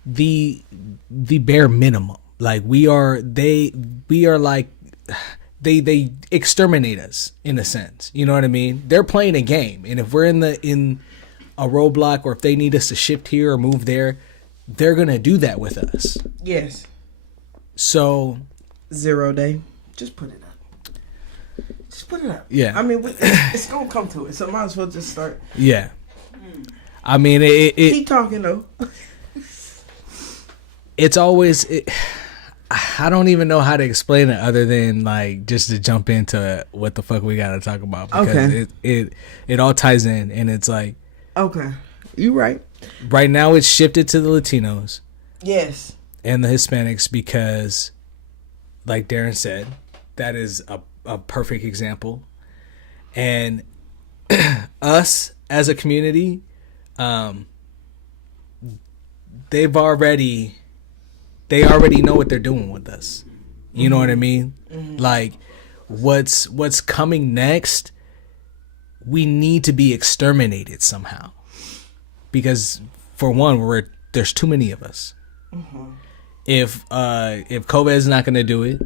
the bare minimum. Like we are like they exterminate us in a sense. You know what I mean? They're playing a game, and if we're in a roadblock, or if they need us to shift here or move there, they're gonna do that with us. Yes. So 0 day. Just put it up. Just put it up. Yeah. I mean, it's gonna come to it, so might as well just start. Yeah. I mean, Keep talking though. It's always. I don't even know how to explain it other than like just to jump into what the fuck we gotta talk about, because it all ties in, and it's like, okay, you right. Right now it's shifted to the Latinos, yes, and the Hispanics, because like Darren said, that is a perfect example. And us as a community, they already know what they're doing with us. You know what I mean? Mm-hmm. Like what's coming next, we need to be exterminated somehow. Because for one, there's too many of us. Mm-hmm. If COVID is not going to do it,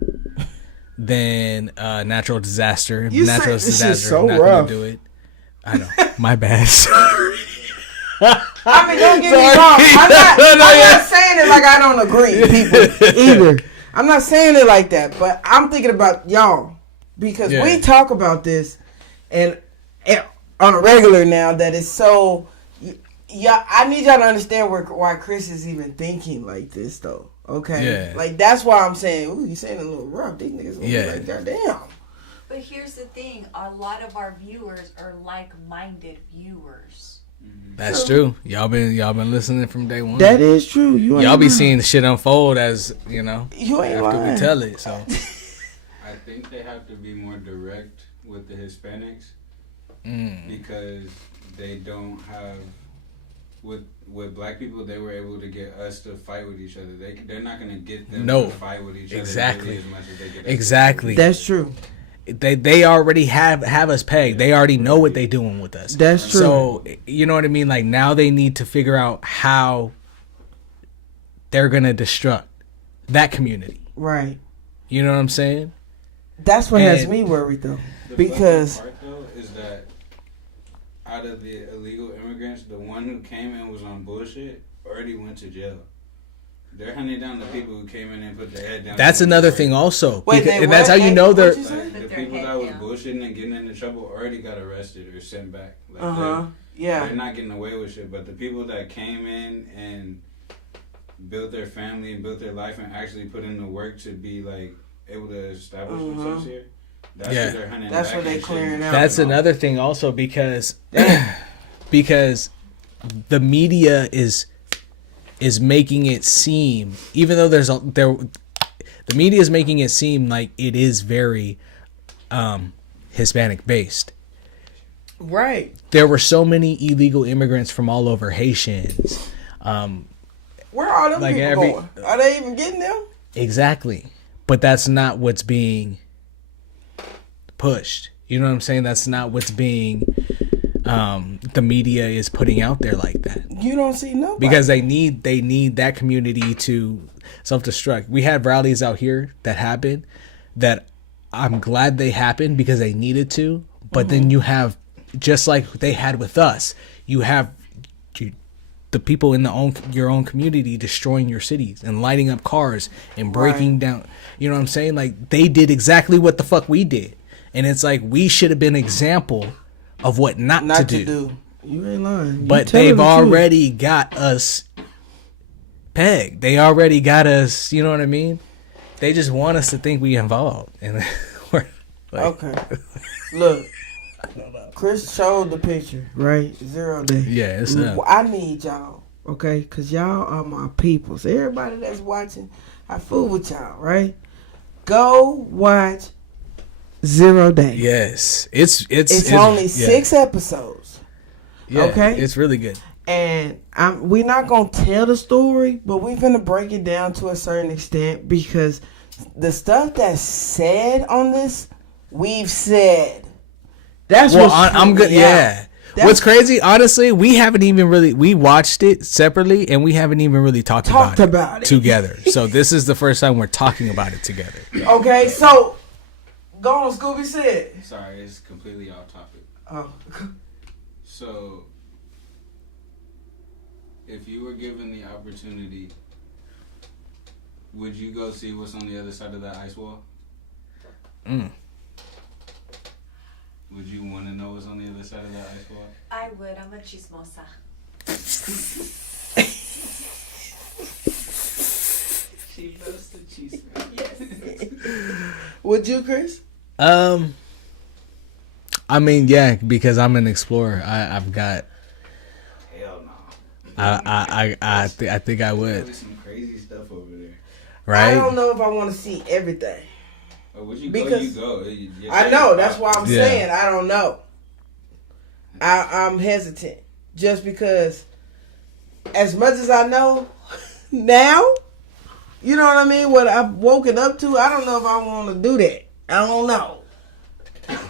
then natural disaster. If natural disaster is not going to do it. I know. My bad. I mean, don't get me wrong. I'm not saying it like I don't agree with people either. I'm not saying it like that, but I'm thinking about y'all, because we talk about this and on a regular now that it's so. Yeah, I need y'all to understand why Chris is even thinking like this, though. Okay, like that's why I'm saying, ooh, you saying a little rough. These niggas gonna be like, goddamn. But here's the thing: a lot of our viewers are like-minded viewers. That's true. Y'all been listening from day one. That is true. Y'all be seeing the shit unfold as you know. You ain't after lying. we tell it. So I think they have to be more direct with the Hispanics because they don't have. With black people, they were able to get us to fight with each other. They're not gonna get them to fight with each other really as much as they get. Exactly. That's true. They already have us pegged. They already know what they're doing with us. That's true. So you know what I mean? Like now they need to figure out how they're gonna destruct that community. Right. You know what I'm saying? That's what has me worried though. Because part though is that out of the illegal immigrants, the one who came in was on bullshit already went to jail. They're hunting down the people who came in and put their head down. That's another thing also. Wait, and that's how you know they're... Like, the people that was bullshitting and getting into trouble already got arrested or sent back. Like they're not getting away with shit. But the people that came in and built their family and built their life and actually put in the work to be like able to establish themselves here, that's what they're hunting. That's what they're clearing out. That's another thing also because the media is making it seem, even though the media is making it seem like it is very Hispanic based. Right. There were so many illegal immigrants from all over, Haitians. Where are them people going? Are they even getting them? Exactly. But that's not what's being pushed. You know what I'm saying? That's not what's being the media is putting out there like that. You don't see nobody. Because they need that community to self-destruct. We had rallies out here that happened that I'm glad they happened because they needed to. But then you have, just like they had with us, you have the people in your own community destroying your cities and lighting up cars and breaking down. You know what I'm saying? Like they did exactly what the fuck we did. And it's like we should have been an example of what not to do. You ain't lying. But they've already got us pegged. They already got us, you know what I mean? They just want us to think we involved. And we're like, okay. Look, Chris showed the picture, right? 0 day. Yeah, it's I need y'all, okay? Because y'all are my people. So everybody that's watching, I fool with y'all, right? Go watch 0 day. Yes. It's only 6 episodes. Yeah, okay? It's really good. And we're not going to tell the story, but we're going to break it down to a certain extent because the stuff that's said on this, we've said. That's well, I'm good. Yeah. What's crazy, honestly, we watched it separately and we haven't even really talked about it together. So this is the first time we're talking about it together. Okay, so Go on, Scooby said. Sorry, it's completely off topic. Oh. So, if you were given the opportunity, would you go see what's on the other side of that ice wall? Would you want to know what's on the other side of that ice wall? I would. I'm a chismosa. She loves the cheese. Yes. Would you, Chris? I mean, yeah, because I'm an explorer. I've got. Hell no. I think I would. There's some crazy stuff over there. Right. I don't know if I want to see everything. Or would you Because go? I know. That's why I'm Yeah. saying I don't know. I'm hesitant. Just because as much as I know now, you know what I mean? What I've woken up to, I don't know if I want to do that. I don't know.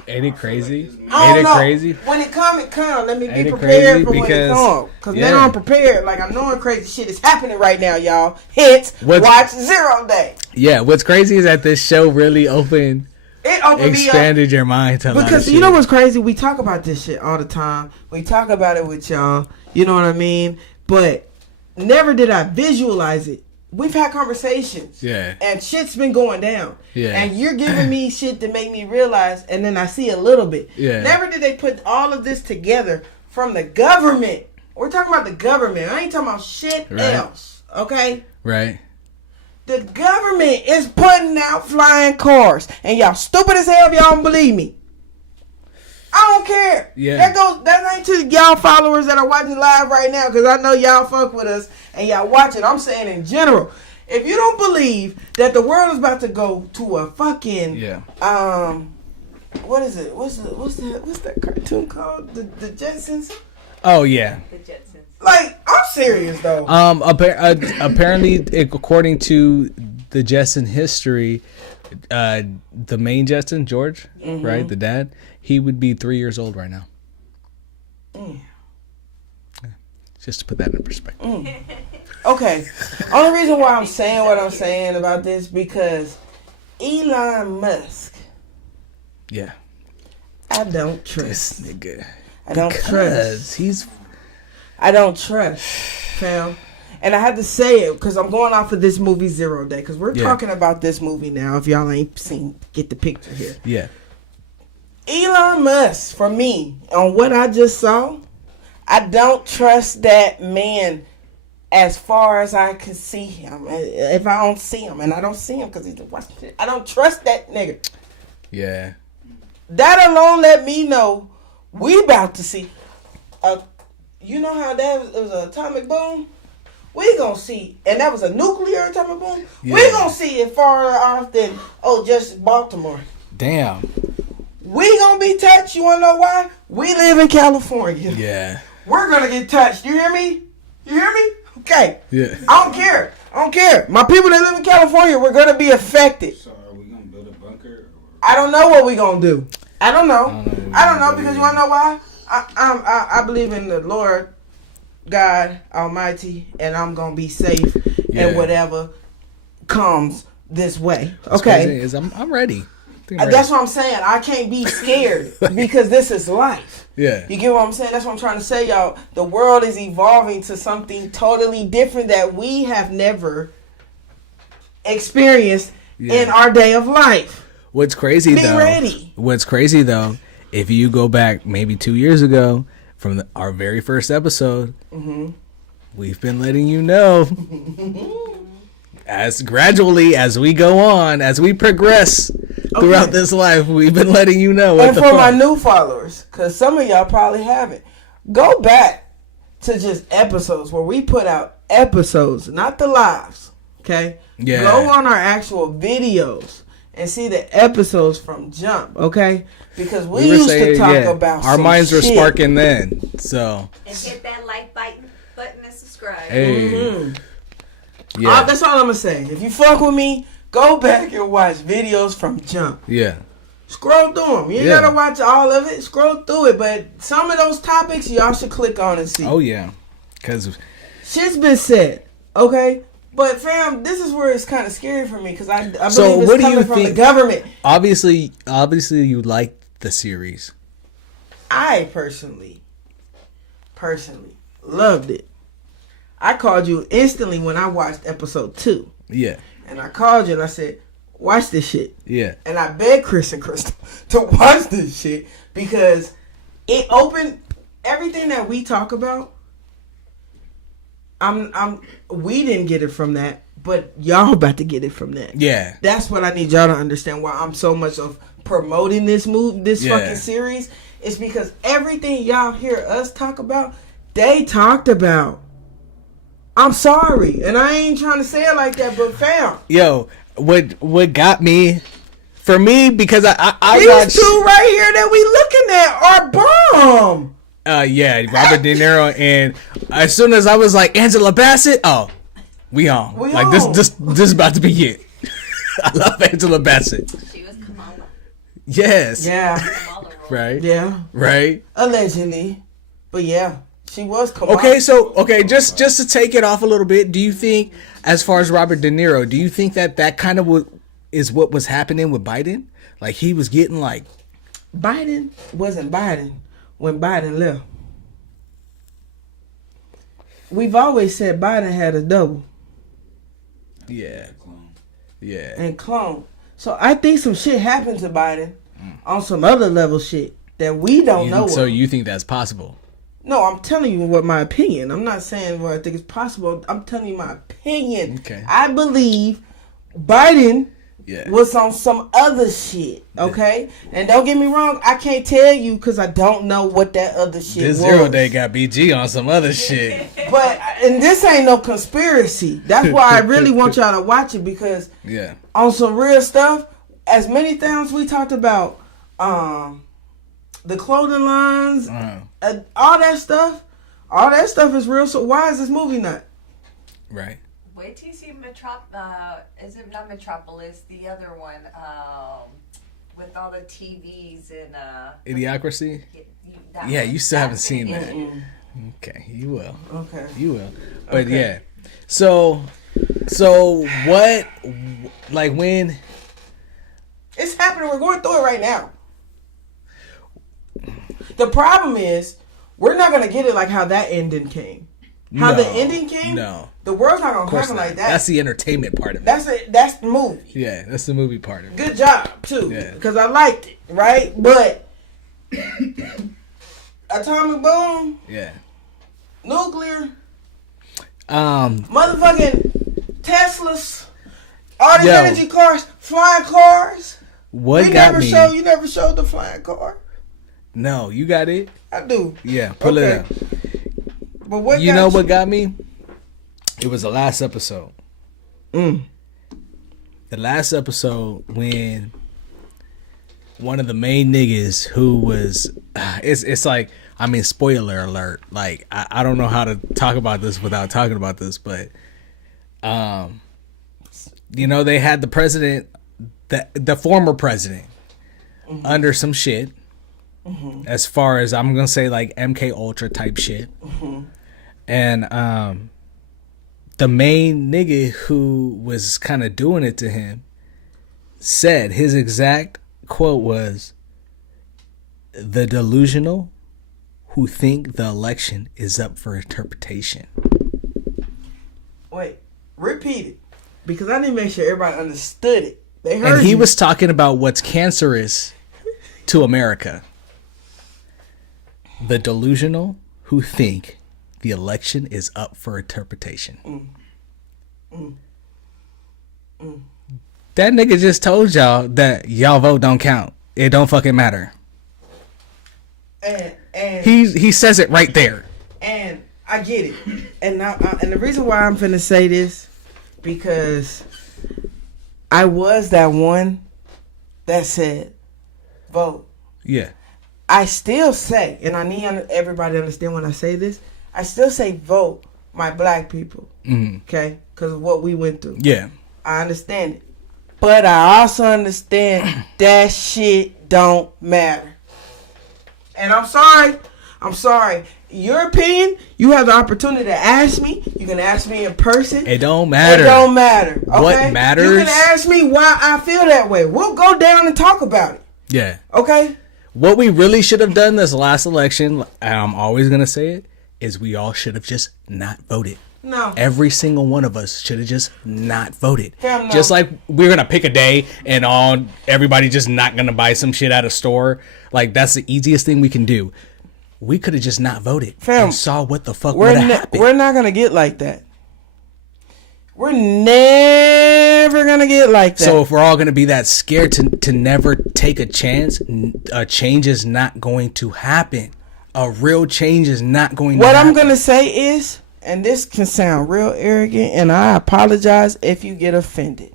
Ain't it crazy? I Ain't don't it know. crazy? When it come, it come. Let me Ain't be it prepared crazy? for when it Because- come. Because yeah. now I'm prepared. Like, I'm knowing crazy shit is happening right now, y'all. Hence, watch 0 Day. Yeah, what's crazy is that this show really It opened me up. expanded your mind to a lot of Because shit. you know what's crazy? We talk about this shit all the time. We talk about it with y'all. You know what I mean? But never did I visualize it. We've had conversations. Yeah. And shit's been going down. Yeah. And you're giving me shit to make me realize, and then I see a little bit. Yeah. Never did they put all of this together from the government. We're talking about the government. I ain't talking about shit Right. else. Okay? Right. The government is putting out flying cars. And y'all stupid as hell if y'all don't believe me. I don't care. Yeah. That ain't to y'all followers that are watching live right now, because I know y'all fuck with us and y'all watch it. I'm saying in general. If you don't believe that the world is about to go to a fucking what is it? What's that cartoon called? The Jetsons? Oh yeah. The Jetsons. Like, I'm serious though. Apparently, according to the Jetson history, the main Jetson, George, right, the dad, he would be 3 years old right now. Yeah. Just to put that in perspective. Okay. Only reason why I'm saying what I'm saying about this, because Elon Musk, Yeah. I don't This trust. nigga. I don't trust. He's. I don't trust, fam. And I had to say it because I'm going off of this movie 0 Day, because we're Yeah. talking about this movie now. If y'all ain't seen, get the picture here. Yeah. Elon Musk, for me, on what I just saw, I don't trust that man as far as I can see him. If I don't see him, and I don't see him because he's the Washington, I don't trust that nigga. Yeah. That alone let me know we about to see. You know how that was an atomic boom? We gonna see, and that was a nuclear atomic boom. Yeah. We gonna see it farther off than just Baltimore. Damn. We gonna be touched. You wanna know why? We live in California. Yeah. We're gonna get touched. You hear me? You hear me? Okay. Yeah. I don't care. I don't care. My people that live in California, we're gonna be affected. So are we gonna build a bunker? Or? I don't know what we gonna do. I don't know. I don't know do. because you wanna know why? I believe in the Lord God Almighty, and I'm gonna be safe Yeah. and whatever comes this way. What's Okay. crazy is I'm ready. I think I'm That's ready. what I'm saying. I can't be scared because this is life. Yeah. You get what I'm saying? That's what I'm trying to say, y'all. The world is evolving to something totally different that we have never experienced in our day of life. What's crazy Be though? ready. What's crazy though? If you go back maybe 2 years ago from our very first episode, we've been letting you know as gradually as we go on, as we progress throughout this life, we've been letting you know. What And the for my fuck. new followers, because some of y'all probably haven't, go back to just episodes where we put out episodes, not the lives. Okay? Yeah. Go on our actual videos and see the episodes from jump. Okay? Because we were used saying, to talk yeah, about our some minds were shit. sparking then. So And hit that like button and subscribe. hey, yeah, That's all I'm gonna say. If you fuck with me, go back and watch videos from jump. yeah, Scroll through them. You ain't Yeah. gotta watch all of it. Scroll through it. But some of those topics y'all should click on and see. oh yeah, because Shit's been said. Okay? But fam, this is where it's kind of scary for me because I believe So it's what do coming you from think? the government. Obviously, you liked the series. I personally loved it. I called you instantly when I watched episode 2. Yeah. And I called you and I said, watch this shit. Yeah. And I begged Chris and Crystal to watch this shit because it opened everything that we talk about. We didn't get it from that, but y'all about to get it from that. Yeah. That's what I need y'all to understand why I'm so much of promoting this fucking series. It's because everything y'all hear us talk about, they talked about. I'm sorry, and I ain't trying to say it like that, but fam. Yo, what got me, for me, because I These watched, two right here that we looking at are bomb. yeah, Robert De Niro, and as soon as I was like Angela Bassett, we on. We like on. this is about to be it. I love Angela Bassett. She was Kamala. Yes. Yeah, Kamala role. Right. yeah, Right. allegedly, but yeah, she was Kamala. Okay, so just to take it off a little bit, do you think, as far as Robert De Niro, do you think that kind of is what was happening with Biden? Like he was getting like Biden wasn't Biden when Biden left. We've always said Biden had a double yeah. and clone. So I think some shit happened to Biden on some other level shit that we don't know. So of. you think that's possible? No, I'm telling you what my opinion. I'm not saying what I think is possible. I'm telling you my opinion. Okay. I believe Biden Yeah. was on some other shit. Okay? And don't get me wrong, I can't tell you because I don't know what that other shit This was. 0 Day got BG on some other shit. But, and this ain't no conspiracy. That's why I really want y'all to watch it because Yeah. on some real stuff, as many times we talked about the clothing lines, all that stuff is real. So why is this movie not? Right. Wait till you see is it not Metropolis? The other one, with all the TVs and Idiocracy? that Yeah, one. you still haven't That's seen it. that. Okay, you will. Okay. You will. But Okay. yeah. So what, like when, It's happening. We're going through it right now. The problem is, we're not going to get it like how that ending came. How the ending came? No. The world's not going Of to course happen not. like that. That's the entertainment part of it. That's it. That's the movie. Yeah, that's the movie part of it. Good job, too. Yeah. Because I liked it, right? But atomic bomb, Yeah. nuclear, Motherfucking motherfucking Teslas, all these Yo. energy cars, flying cars. what You got me? never showed the flying car. No, you got it? I do. Yeah, pull it Okay. up. But what You got know what got me? It was the last episode. Mm. The last episode when one of the main niggas who was, it's like, I mean, spoiler alert. Like, I don't know how to talk about this without talking about this, but, you know, they had the president, the former president, under some shit. As far as I'm gonna say, like MK Ultra type shit, and the main nigga who was kind of doing it to him said his exact quote was, "The delusional who think the election is up for interpretation." Wait, repeat it. Because I didn't make sure everybody understood it. They heard And he you. was talking about what's cancerous to America. The delusional who think the election is up for interpretation. That nigga just told y'all that y'all vote don't count. It don't fucking matter. And He says it right there. And I get it. And now, and the reason why I'm finna say this, because I was that one that said, vote. Yeah. I still say, and I need everybody to understand when I say this, I still say vote my black people. Okay? Because of what we went through. Yeah. I understand it. But I also understand that shit don't matter. And I'm sorry. I'm sorry. Your opinion, you have the opportunity to ask me. You can ask me in person. It don't matter. It don't matter. Okay? What matters? You can ask me why I feel that way. We'll go down and talk about it. Yeah. Okay? What we really should have done this last election, and I'm always going to say it, is we all should have just not voted. No. Every single one of us should have just not voted. Fam, no. Just like we're going to pick a day and all everybody just not going to buy some shit at a store. Like, that's the easiest thing we can do. We could have just not voted and saw what the fuck would have happened. We're not going to get like that. We're never going to get like that. So if we're all going to be that scared to never take a chance, a change is not going to happen. A real change is not going to happen. What I'm going to say is, and this can sound real arrogant, and I apologize if you get offended.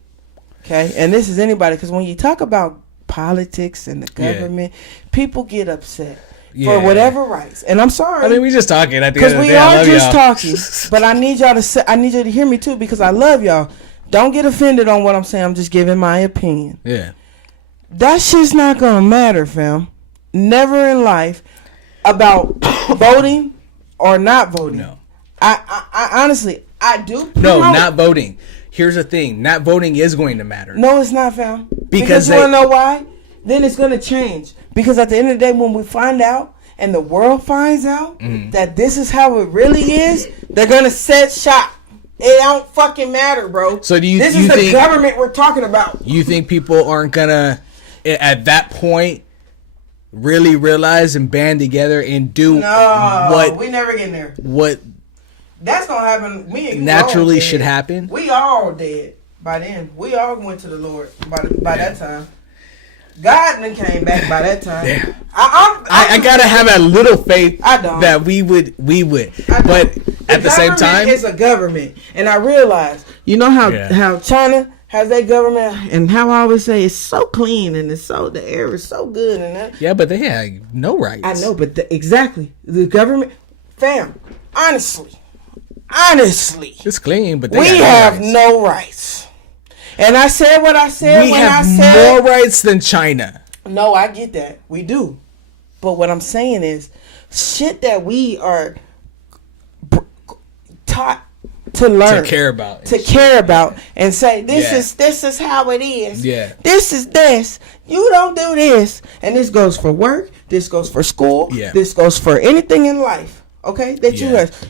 Okay? And this is anybody, because when you talk about politics and the government, people get upset. For whatever rights, and I'm sorry. I mean, we just talking at the end of the day. Because we are just talking. But I need y'all to say, I need you to hear me too, because I love y'all. Don't get offended on what I'm saying. I'm just giving my opinion. Yeah, that shit's not gonna matter, fam. Never in life about voting or not voting. No, I honestly, I do. No, not voting. Here's the thing: not voting is going to matter. No, it's not, fam. Because you wanna know why? Then it's gonna change. Because at the end of the day, when we find out and the world finds out that this is how it really is, they're gonna set shop. It don't fucking matter, bro. So this is the government we're talking about. You think people aren't gonna, at that point, really realize and band together and do what? We never getting there. What? That's gonna happen. Me and you naturally should happen. We all dead by then. We all went to the Lord by that time. God then came back by that time. Yeah. I gotta have a little faith that we would. But at the same time, it's a government, and I realize, you know how China has that government, and how I always say it's so clean and the air is so good and that. Yeah, but they have no rights. I know, but exactly the government, fam. Honestly, it's clean, but they we have no rights. And I said what I said we have more rights than China. No, I get that. We do. But what I'm saying is, shit that we are taught to learn. To care about. To care about. And say, this is how it is. Yeah. This is this. You don't do this. And this goes for work. This goes for school. Yeah. This goes for anything in life. Okay? That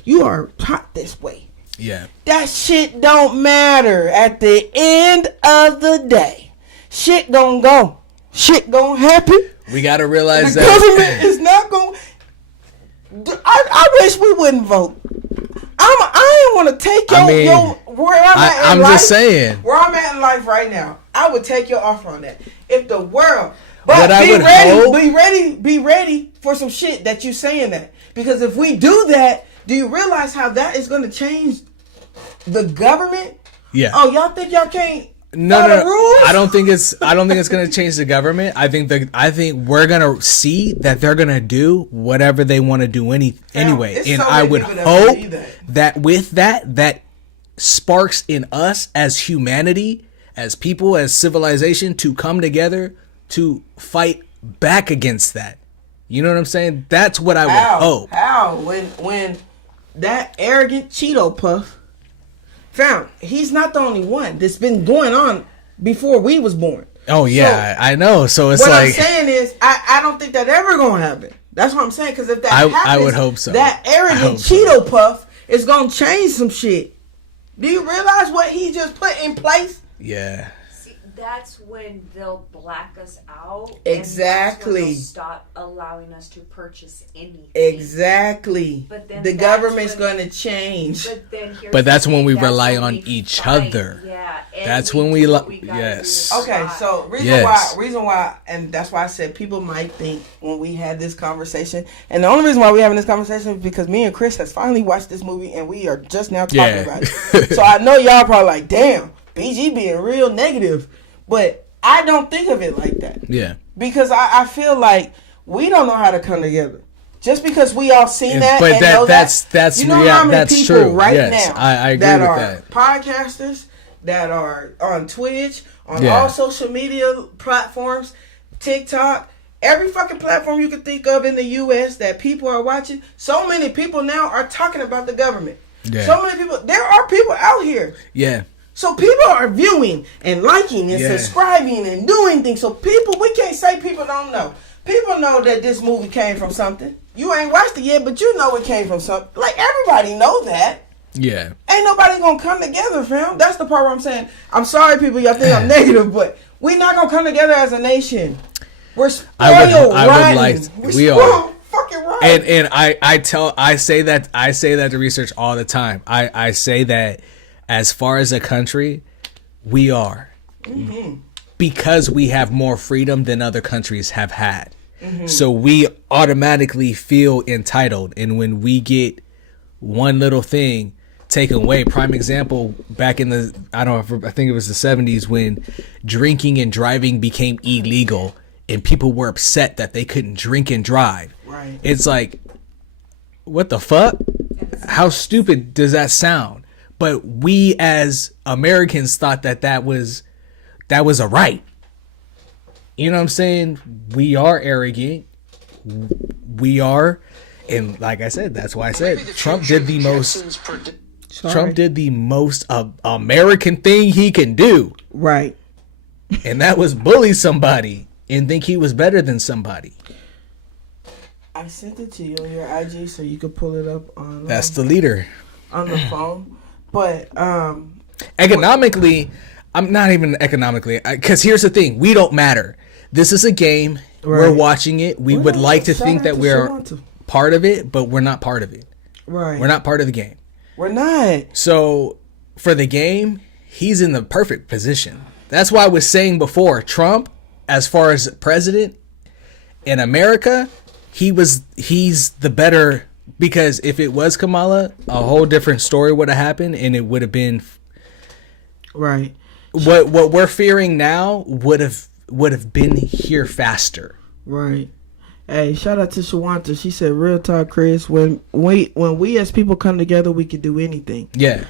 you are taught this way. Yeah. That shit don't matter at the end of the day. Shit gonna go. Shit gonna happen. We gotta realize the that government is not gonna. I wish we wouldn't vote. I ain't want to take your where I'm at in life. I'm just saying. Where I'm at in life right now, I would take your offer on that. If the world, but be ready for some shit that you saying that, because if we do that, do you realize how that is going to change the government? Yeah. Oh, y'all think y'all can't? No. I don't think it's going to change the government. I think we're going to see that they're going to do whatever they want to do anyway. And I would hope that with that sparks in us as humanity, as people, as civilization, to come together to fight back against that. You know what I'm saying? That's what I would hope. How? When that arrogant Cheeto Puff found, he's not the only one. That's been going on before we was born. Oh yeah, so, I know. So it's what like, I'm saying is, I don't think that ever gonna happen. That's what I'm saying. Because if that happens, I would hope so. That arrogant Cheeto Puff is gonna change some shit. Do you realize what he just put in place? Yeah. See, that's when they'll black us out. Exactly. And they'll stop allowing us to purchase anything. Exactly. But then the government's gonna change. But that's when we rely on each other. Yeah. That's when we yes. Okay, so reason why, and that's why I said people might think when we had this conversation, and the only reason why we're having this conversation is because me and Chris has finally watched this movie and we are just now talking about it. So I know y'all probably like, damn, BG being real negative, but I don't think of it like that. Yeah. Because I feel like we don't know how to come together. Just because we all seen that, but and know that's you know how many that's people true. right yes, now I agree that with are that. podcasters, that are on Twitch, on all social media platforms, TikTok, Every fucking platform you can think of in the U.S. that people are watching. So many people now are talking about the government. Yeah. So many people. There are people out here. Yeah. So people are viewing and liking and subscribing and doing things. So people, we can't say people don't know. People know that this movie came from something. You ain't watched it yet, but you know it came from something. Like, everybody know that. Yeah. Ain't nobody gonna come together, fam. That's the part where I'm saying, I'm sorry, people, y'all think I'm negative, but we not gonna come together as a nation. We're spoiled, I would like. We are. Fucking right. And I say that to research all the time. I say that as far as a country, we are. Because we have more freedom than other countries have had. So we automatically feel entitled. And when we get one little thing taken away, prime example, back in the, I think it was the 70s when drinking and driving became illegal and people were upset that they couldn't drink and drive. Right. It's like, what the fuck? How stupid does that sound? But we as Americans thought that was a right. You know what I'm saying? We are arrogant. We are, and like I said, that's why I said Trump did the most. Trump did the most American thing he can do. Right. And that was bully somebody and think he was better than somebody. I sent it to you on your IG so you could pull it up on. That's the leader on the phone, but economically, I'm not even economically, because here's the thing: we don't matter. This is a game. Right. We're watching it. We would like to think that we're part of it, but we're not part of it. Right. We're not part of the game. We're not. So for the game, he's in the perfect position. That's why I was saying before, Trump, as far as president in America, he's the better, because if it was Kamala, a whole different story would have happened, and it would have been right. What we're fearing now would have been here faster. Right. Hey, shout out to Shawanta. She said, "Real talk, Chris. When we as people come together, we can do anything." Yeah.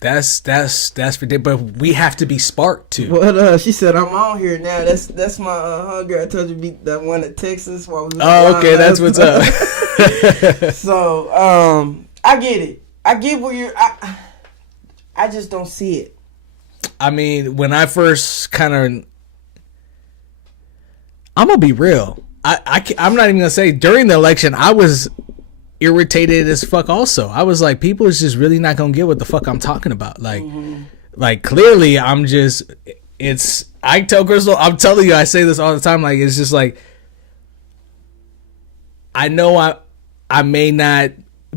That's but we have to be sparked too. But she said, "I'm on here now." That's my homegirl. I told you that one at Texas. While we okay, that's what's up. So I get it. I get where you're. I just don't see it. I mean, when I first kind of, I'm gonna be real. I'm not even gonna say during the election I was irritated as fuck. Also, I was like, people is just really not gonna get what the fuck I'm talking about. Like clearly, I'm just. It's. I tell Crystal, I'm telling you, I say this all the time. Like, it's just like, I know I may not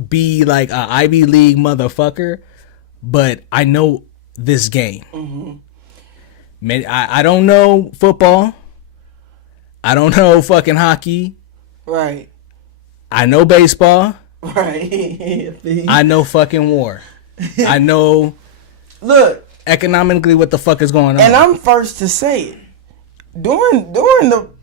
be like a Ivy League motherfucker, but I know this game. I don't know football. I don't know fucking hockey. Right. I know baseball. Right. I know fucking war. I know. Look. Economically, what the fuck is going on? And I'm first to say it. During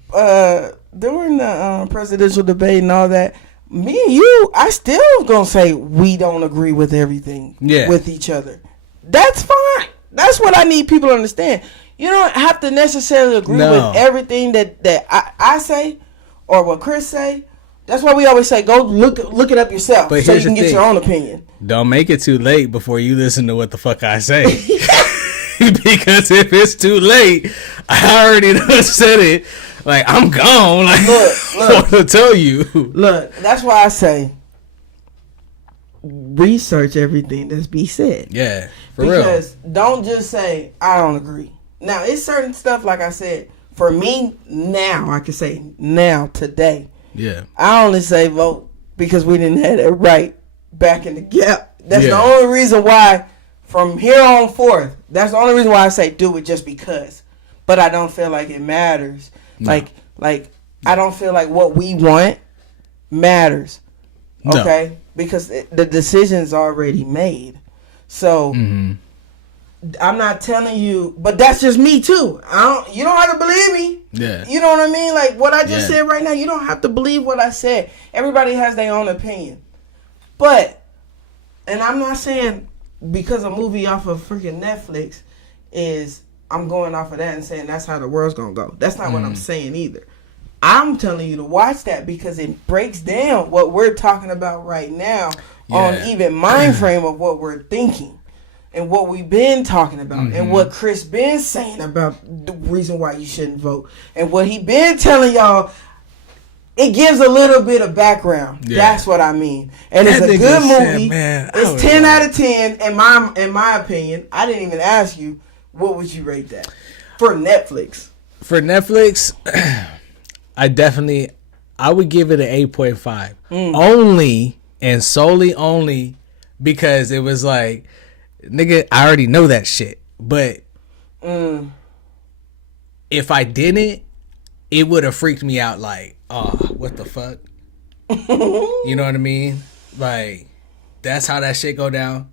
the presidential debate and all that, me and you, I still gonna say we don't agree with everything with each other. That's fine. That's what I need people to understand. You don't have to necessarily agree with everything that I say or what Chris say. That's why we always say go look it up yourself, but so you can get your own opinion. Don't make it too late before you listen to what the fuck I say. Because if it's too late, I already said it. Like, I'm gone. Like, look, to tell you. Look, that's why I say research everything that's be said. Yeah, for real. Because don't just say, I don't agree. Now, it's certain stuff, like I said, for me, now, I can say now, today. Yeah. I only say vote because we didn't have it right back in the gap. That's the only reason why, from here on forth, that's the only reason why I say do it, just because. But I don't feel like it matters. No. Like I don't feel like what we want matters. Okay? No. Because the decision's already made. So I'm not telling you, but that's just me too. You don't have to believe me. Yeah. You know what I mean? Like what I just said right now, you don't have to believe what I said. Everybody has their own opinion. But, and I'm not saying because a movie off of freaking Netflix is I'm going off of that and saying that's how the world's gonna go. That's not what I'm saying either. I'm telling you to watch that because it breaks down what we're talking about right now on even mind frame of what we're thinking and what we've been talking about and what Chris been saying about the reason why you shouldn't vote and what he been telling y'all. It gives a little bit of background. Yeah. That's what I mean. And it's a good movie. Man, it's 10 out of 10 in my opinion. I didn't even ask you, what would you rate that for Netflix? For Netflix, I would give it an 8.5. Only and solely only because it was like, nigga, I already know that shit. But if I didn't, it would have freaked me out like, oh, what the fuck? You know what I mean? Like, that's how that shit go down.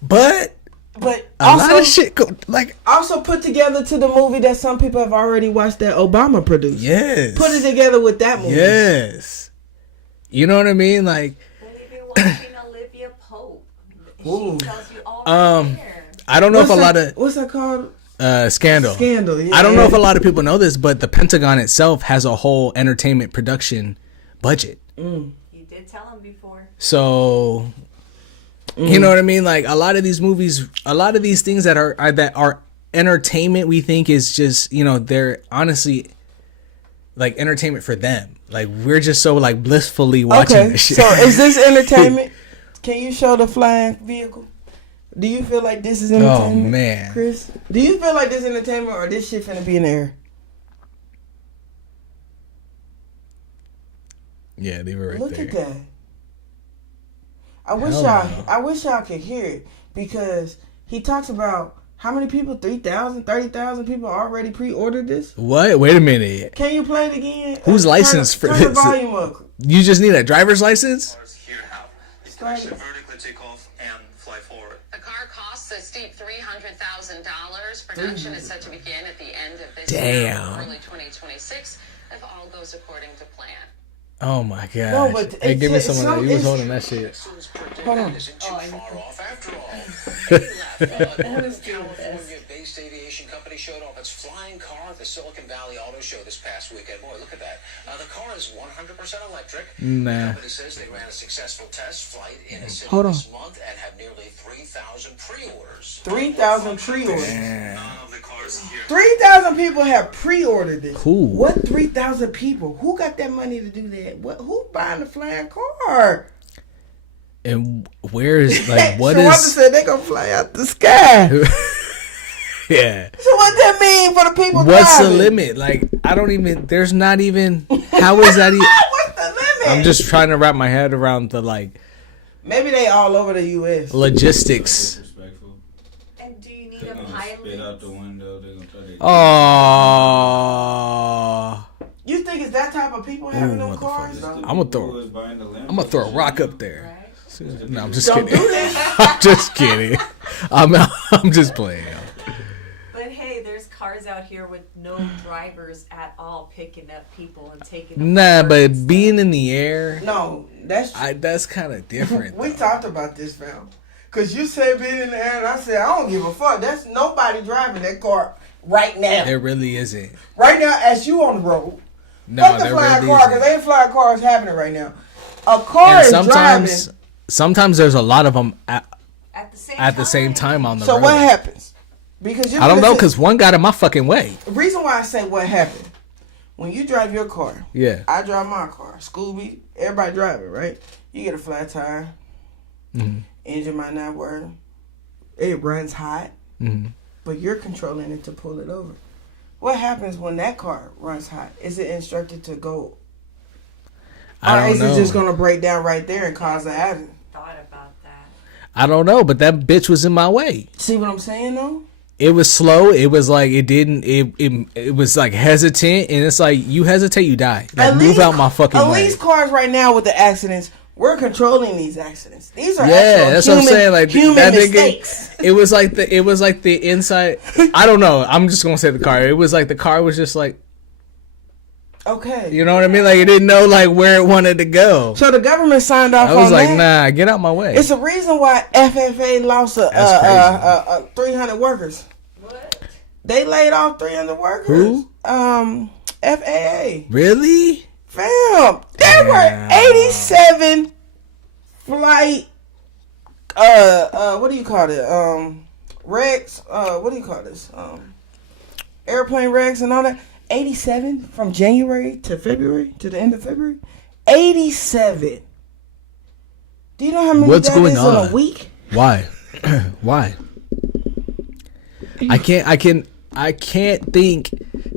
But a lot of shit go, like, also put together to the movie that some people have already watched that Obama produced. Yes. Put it together with that movie. Yes. You know what I mean? Like, been watching Olivia Pope. She tells you all there. I don't know if a lot of what's that called? Scandal. Yeah. I don't know if a lot of people know this, but the Pentagon itself has a whole entertainment production budget. You did tell him before. So, you know what I mean? Like, a lot of these movies, a lot of these things that are entertainment, we think is just, you know, they're honestly like entertainment for them. Like, we're just so like blissfully watching this shit. So is this entertainment? Can you show the flying vehicle? Do you feel like this is entertainment? Oh, man. Chris? Do you feel like this is entertainment or this shit finna be in the air? Yeah, they were right there. Look at that. I wish y'all could hear it because he talks about how many people, 3,000, 30,000 people already pre-ordered this? What? Wait a minute. Can you play it again? Who's licensed for this? Turn the volume up. You just need a driver's license? Here now. It can actually vertically take off and fly forward. The car costs a steep $300,000. Production is set to begin at the end of this year, early 2026, if all goes according to plan. Oh my god! No, but hey, give me some of that. You was holding that shit. Hold on. California-based aviation company showed off its flying car at the Silicon Valley Auto Show this past weekend. Boy, look at that. The car is 100% electric. Nah. The company says they ran a successful test flight in a city this month and have nearly 3,000 pre-orders. 3,000 pre-orders. Damn. 3,000 people have pre-ordered this. Who? What 3,000 people? Who got that money to do that? Who buying the flying car? And where is like what Shawanda is? said they gonna fly out the sky. Yeah. So what that mean for the people? What's driving? the limit? Like, I don't even. There's not even. How is that even? What's the limit? I'm just trying to wrap my head around the like. Maybe they all over the U.S. Logistics. And do you need a pilot? Spit out the window. They're gonna try to. Oh. You think it's that type of people having them cars? I'm gonna throw a rock up there. Right? No, I'm just Don't kidding. do that. I'm just kidding. I'm just playing. But hey, there's cars out here with no drivers at all picking up people and taking them. Nah, to work but and stuff. being in the air, No, that's that's kind of different. we though. talked about this, fam. Cause you said being in the air, and I said I don't give a fuck. That's nobody driving that car right now. There really isn't. Right now, as you on the road. No, Fuck the there flying really car, cause isn't. ain't flying cars happening right now. A car And is driving. sometimes there's a lot of them at the same time on the So road. what happens? Because you I don't know, because one got in my fucking way. the reason why I say what happened when you drive your car. Yeah. I drive my car. Scooby, everybody driving, right? You get a flat tire. Engine might not work. It runs hot, but you're controlling it to pull it over. What happens when that car runs hot? Is it instructed to go? I or don't is know. it just going to break down right there and cause an accident? Thought about that. I don't know, but that bitch was in my way. See what I'm saying, though? It was slow. It was like it was like hesitant, and it's like you hesitate, you die. Like, move out my fucking At way. least cars right now with the accidents, we're controlling these accidents. These are Yeah, actual that's human, what I'm saying. Like human that mistakes. nigga, it was like the inside. I don't know. I'm just gonna say the car. It was like the car was just like, Okay. you know what I mean? Like it didn't know like where it wanted to go. So the government signed off I was on like, that. nah, get out my way. It's a reason why FFA lost That's crazy. 300 workers. What? They laid off 300 workers. Who? FAA. Really? Fam, there were 87 flight. What do you call it? Wrecks. What do you call this? Airplane wrecks and all that. 87 from January to February to the end of February. 87. Do you know how many What's that going is on? in a week? Why? Why? I can't think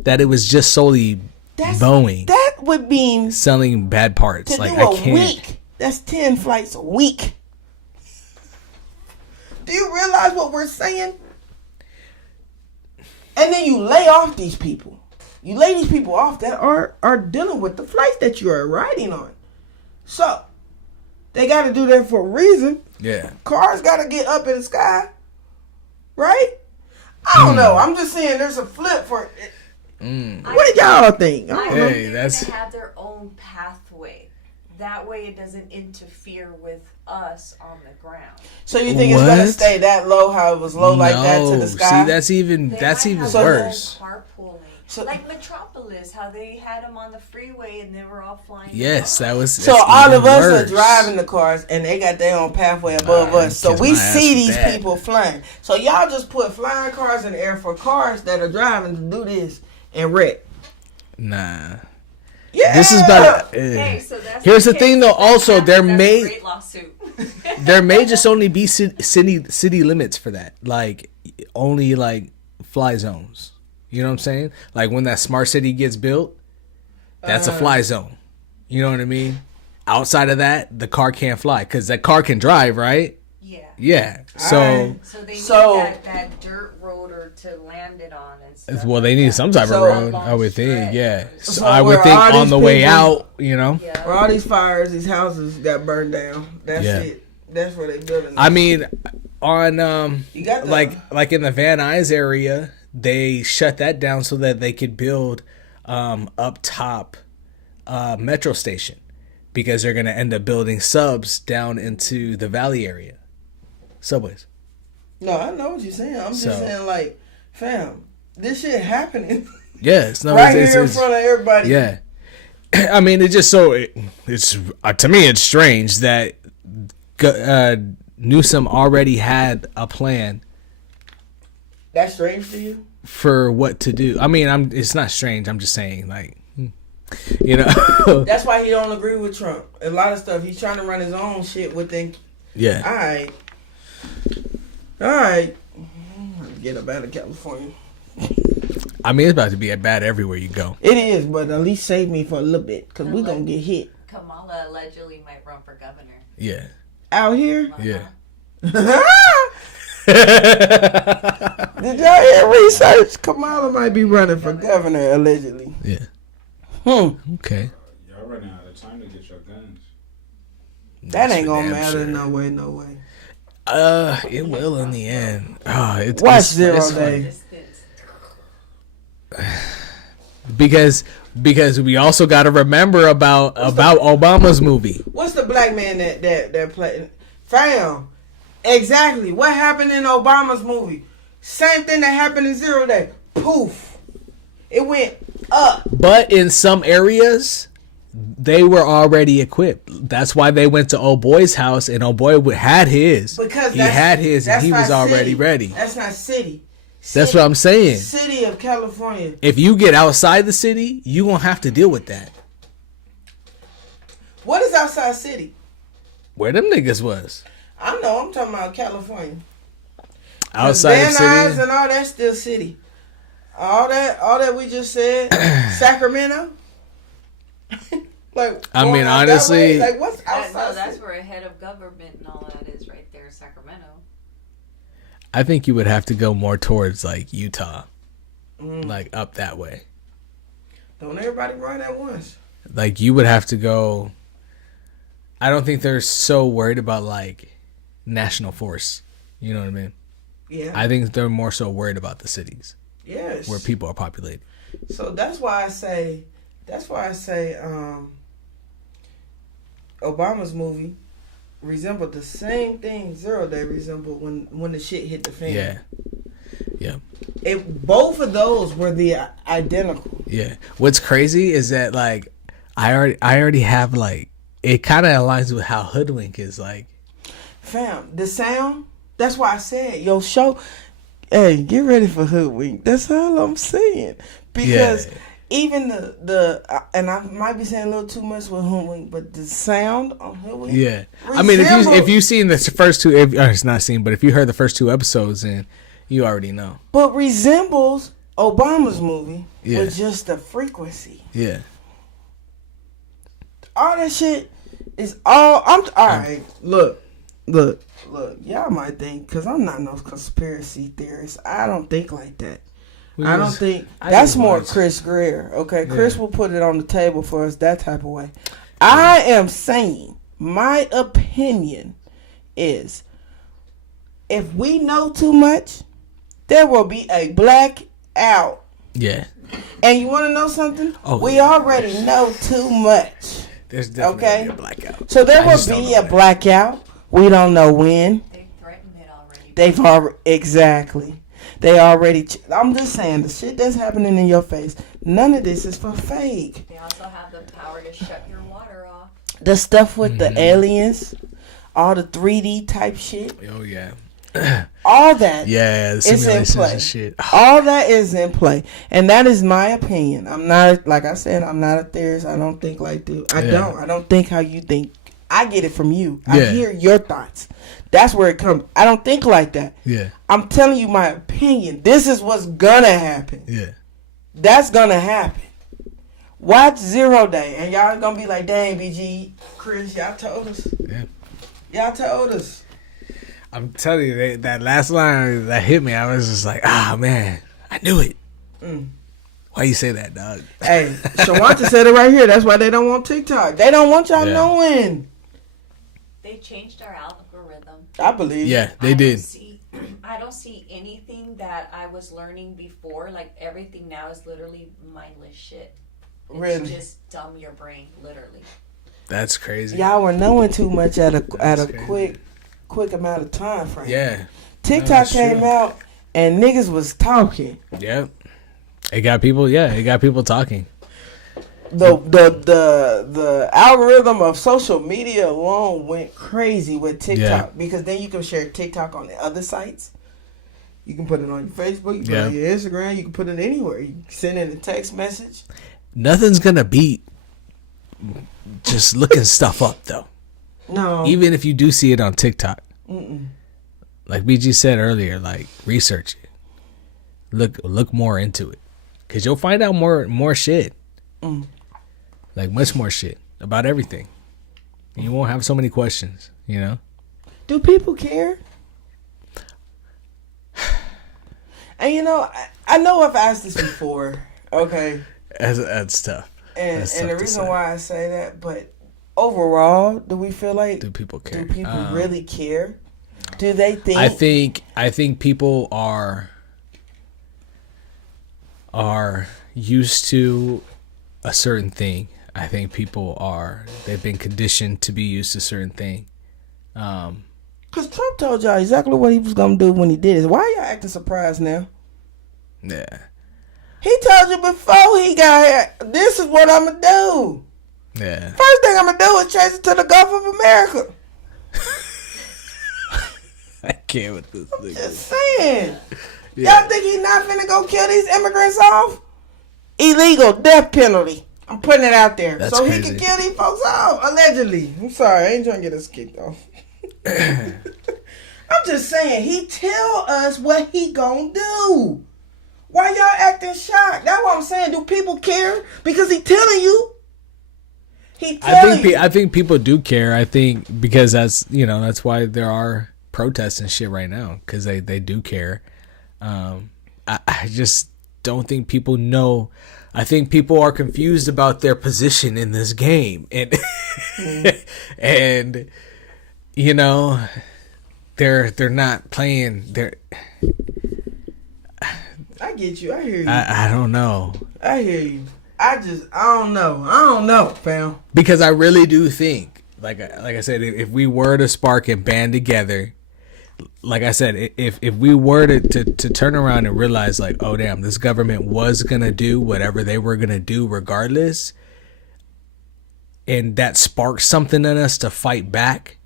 that it was just solely Boeing That would mean selling bad parts. to Like do I a can't. week. That's 10 flights a week. Do you realize what we're saying? And then you lay off these people. You lay these people off that are dealing with the flights that you are riding on. So, they got to do that for a reason. Yeah. Cars got to get up in the sky. Right? I don't know. I'm just saying there's a flip for it. What do y'all think? I don't know. Hey, that's. They have their own pathway. That way it doesn't interfere with us on the ground. So you think it's going to What? stay that low, how it was low like that to the sky? See, that's even They might have worse. their own carpooling. So- Like Metropolis, how they had them on the freeway and they were all flying. Yes, that was. So that's all even of us worse. are driving the cars, and they got their own pathway above Nah, us. So kiss we my ass see with these that. people flying. So y'all just put flying cars in the air for cars that are driving to do this and wreck. Nah. Yeah. This is about. Okay, so that's Here's the okay, thing, so though. that Also, happens, there that's a may great lawsuit. there may just only be city limits for that. Like only like fly zones. You know what I'm saying? Like when that smart city gets built, that's a fly zone. You know what I mean? Outside of that, the car can't fly because that car can drive, right? Yeah. Yeah. So. Alright. So they So- need that dirt rotor to land it on and stuff. Well, they need some type So- of road, I would think. Yeah, So I would where think all on these the way people- out, you know. Yeah. Where all these fires, these houses got burned down. That's Yeah. it. That's where they building. I mean, on You got the- like in the Van Nuys area, they shut that down so that they could build up top metro station because they're gonna end up building subs down into the valley area, subways. No, I know what you're saying. I'm just So- saying, like, fam, this shit happening Yes, no, right it's, here in it's, front of everybody. yeah. I mean, it's just it's to me it's strange that Newsom already had a plan That's strange to you? for what to do. I mean, it's not strange. I'm just saying, like, you know. That's why he don't agree with Trump. A lot of stuff. He's trying to run his own shit within. Yeah. All right. Get up out of California. I mean, it's about to be bad everywhere you go. It is, but at least save me for a little bit, because we going to get hit. Kamala allegedly might run for governor. Yeah. Out here? Yeah. Did y'all hear research? Kamala might be running for governor, allegedly. Yeah. Okay. Y'all running out of time to get your guns. That ain't for going to damn matter. sure. No way, no way. It will in the end. It's Watch it's Zero funny. Day. Distance. Because we also got to remember about Obama's movie. What's the black man that played? Fam. Exactly. What happened in Obama's movie? Same thing that happened in Zero Day. Poof. It went up. But in some areas, they were already equipped. That's why they went to old boy's house, and old boy had his. Because he had his, and that's he was not already city. ready. That's not city. That's what I'm saying. City of California. If you get outside the city, you gonna have to deal with that. What is outside city? Where them niggas was I know. I'm talking about California. outside the Van Nuys city. and all that still city. All that we just said. Sacramento. Like I mean, going out that honestly- way? Like what's No, outside? that's city? where a head of government and all that is right there in Sacramento. I think you would have to go more towards like Utah, like up that way. Don't everybody run at once. Like you would have to go. I don't think they're so worried about like national force. You know what I mean? Yeah. I think they're more so worried about the cities Yes. where people are populated. So that's why I say Obama's movie resembled the same thing Zero Day resembled when the shit hit the fan. Yeah. Yeah. Both of those were the identical. Yeah. What's crazy is that like I already have like it kind of aligns with how Hoodwink is like. Fam, the sound. That's why I said your show. Hey, get ready for Hoodwink. That's all I'm saying. Because even the and I might be saying a little too much with Hoodwink, but the sound on Hoodwink. Yeah. I mean, if you've seen the first two, it's not seen, but if you heard the first 2 episodes, then you already know. But resembles Obama's movie with just the frequency. Yeah. All that shit is all. All right. Look. Y'all might think because I'm not no conspiracy theorist. I don't think like that. I don't think that's more Kris Greer. Okay, Chris will put it on the table for us that type of way. I am saying my opinion is if we know too much, there will be a blackout. Yeah. And you want to know something? We already know too much. There's definitely a blackout. So there will be a blackout. We don't know when. They've threatened it already. They've already exactly. They already. I'm just saying the shit that's happening in your face. None of this is for fake. They also have the power to shut your water off. The stuff with the aliens, all the 3D type shit. Oh yeah. All that. Yeah, the simulations and shit. All that is in play, and that is my opinion. I'm not, like I said, I'm not a theorist. I don't think like this. I don't think how you think. I get it from you. I hear your thoughts. That's where it comes. I don't think like that. Yeah. I'm telling you my opinion. This is what's gonna happen. Yeah. That's gonna happen. Watch 0 Day, and y'all gonna be like, dang, BG, Chris, y'all told us. Yeah. Y'all told us. I'm telling you, that last line that hit me, I was just like, man, I knew it. Why you say that, dog? Hey, Shawanta said it right here. That's why they don't want TikTok. They don't want y'all knowing. They changed our algorithm. I believe. Yeah, they did. I don't see anything that I was learning before. Like everything now is literally mindless shit. It's Really? just dumb your brain, literally. That's crazy. Y'all were knowing too much at a quick amount of time frame. Yeah. TikTok came out and niggas was talking. Yep. It got people. Yeah, it got people talking. The algorithm of social media alone went crazy with TikTok because then you can share TikTok on the other sites. You can put it on your Facebook, you can put it on your Instagram, you can put it anywhere. You can send in a text message. Nothing's gonna beat just looking stuff up though. No. Even if you do see it on TikTok. Like BG said earlier, like research it. Look more into it. Cause you'll find out more shit. Like much more shit about everything. And you won't have so many questions, you know? Do people care? And you know, I know I've asked this before. Okay. That's tough. And the reason why I say that, but overall, do we feel like do people care? Do people really care? Do they think? I think people are used to a certain thing. I think they've been conditioned to be used to a certain thing. Because Trump told y'all exactly what he was going to do when he did it. Why are y'all acting surprised now? Yeah. He told you before he got here, this is what I'm going to do. Yeah. First thing I'm going to do is chase it to the Gulf of America. I can't with this thing. Just saying. Yeah. Y'all think he's not finna go kill these immigrants off? Illegal death penalty. I'm putting it out there. That's so crazy. He can kill these folks off, allegedly. I'm sorry, I ain't trying to get us kicked off. I'm just saying, he tell us what he gonna do. Why y'all acting shocked? That's what I'm saying. Do people care? Because he telling you. I think people do care. I think because that's why there are protests and shit right now. Because they do care. I just don't think people know. I think people are confused about their position in this game, and and they're not playing. I get you. I hear you. I don't know. I hear you. I don't know. I don't know, fam. Because I really do think, like I said, if we were to spark and band together, like I said, if we were to turn around and realize like, oh damn, this government was gonna do whatever they were gonna do regardless, and that sparked something in us to fight back,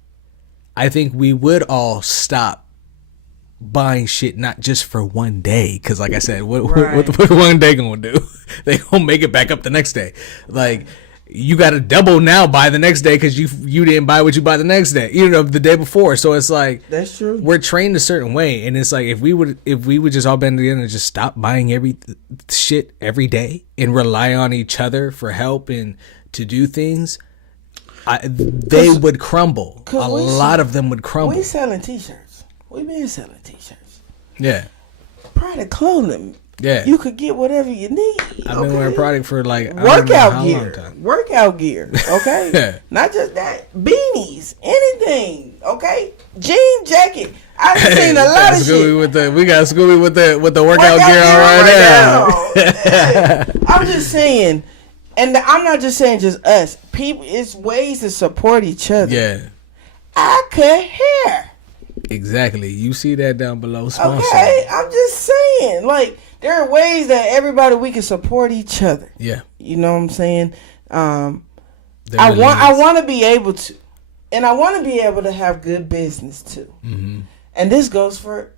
I think we would all stop buying shit, not just for one day, because like I said, what the fuck one day gonna do? They gonna make it back up the next day. Like, you got to double now by the next day because you didn't buy what you bought the next day, the day before. So it's like, that's true. We're trained a certain way, and it's like if we would just all band together and just stop buying every shit every day and rely on each other for help and to do things, they would crumble. A lot of them would crumble. We selling t-shirts. We been selling t-shirts. Yeah. Product clothing. Yeah. You could get whatever you need. I've been wearing product for like workout gear. Okay. Yeah. Not just that. Beanies. Anything. Okay. Jean jacket. I've seen a lot of shit. We got Scooby with the workout gear on right now. I'm just saying, and I'm not just saying just us. People, it's ways to support each other. Yeah. I cut hair. Exactly. You see that down below. Sponsor. Okay. I'm just saying, like, there are ways that we can support each other. Yeah. You know what I'm saying? I want to be able to, and I want to be able to have good business too. Mm-hmm. And this goes for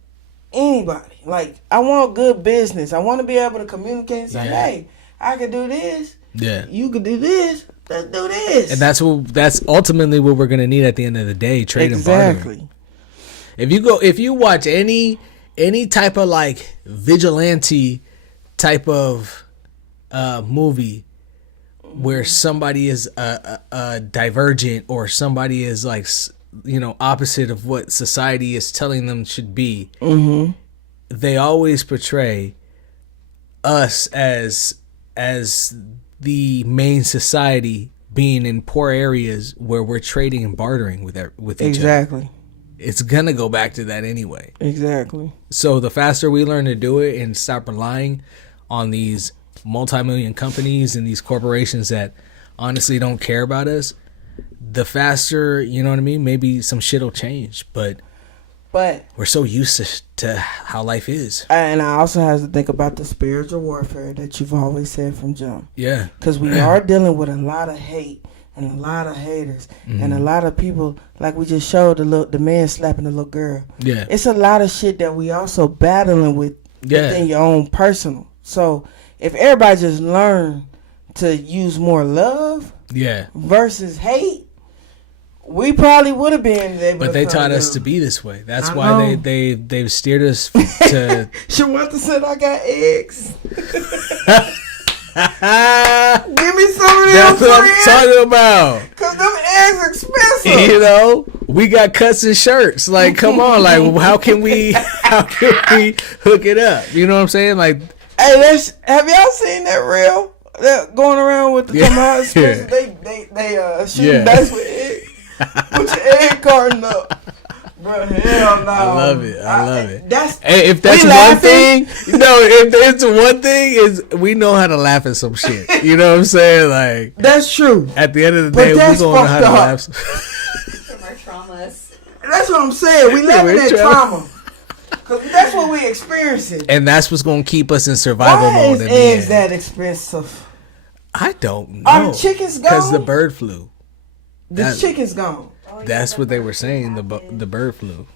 anybody. Like, I want good business. I want to be able to communicate and say, hey, I can do this. Yeah. You can do this. Let's do this. And that's ultimately what we're gonna need at the end of the day. Trade and bartering. If you watch any type of like vigilante type of movie where somebody is divergent or somebody is like opposite of what society is telling them should be, mm-hmm. they always portray us as the main society being in poor areas where we're trading and bartering with each other. Exactly. It's gonna go back to that anyway. Exactly. So the faster we learn to do it and stop relying on these multi-million companies and these corporations that honestly don't care about us, the faster, you know what I mean? Maybe some shit will change. But we're so used to how life is. And I also have to think about the spiritual warfare that you've always said from jump. Yeah. Because we are dealing with a lot of hate and a lot of haters, mm-hmm. and a lot of people, like we just showed the man slapping the little girl. Yeah. It's a lot of shit that we also battling with within your own personal. So if everybody just learn to use more love versus hate, we probably would have been able to. But they taught us to be this way. That's why they've steered us to. Shawanta said I got eggs. Give me some of them. That's what I'm talking about. Cause them eggs expensive. We got cuts and shirts. Like, come on. Like, how can we hook it up? You know what I'm saying? Like, hey, have y'all seen that reel? That going around with the tomatoes? They shooting dice with eggs. Put your egg carton up. Bro, hell no. I love it. If that's one thing, if it's one thing, is we know how to laugh at some shit. You know what I'm saying? Like, that's true. At the end of the day, we gonna know how to laugh. From our traumas. That's what I'm saying. We laughing at trauma. Cause that's what we experiencing. And that's what's gonna keep us in survival mode. Why is eggs that expensive? I don't know. Are the chickens gone? Because the bird flu. The chicken's gone. That's what they were saying, the bird flu.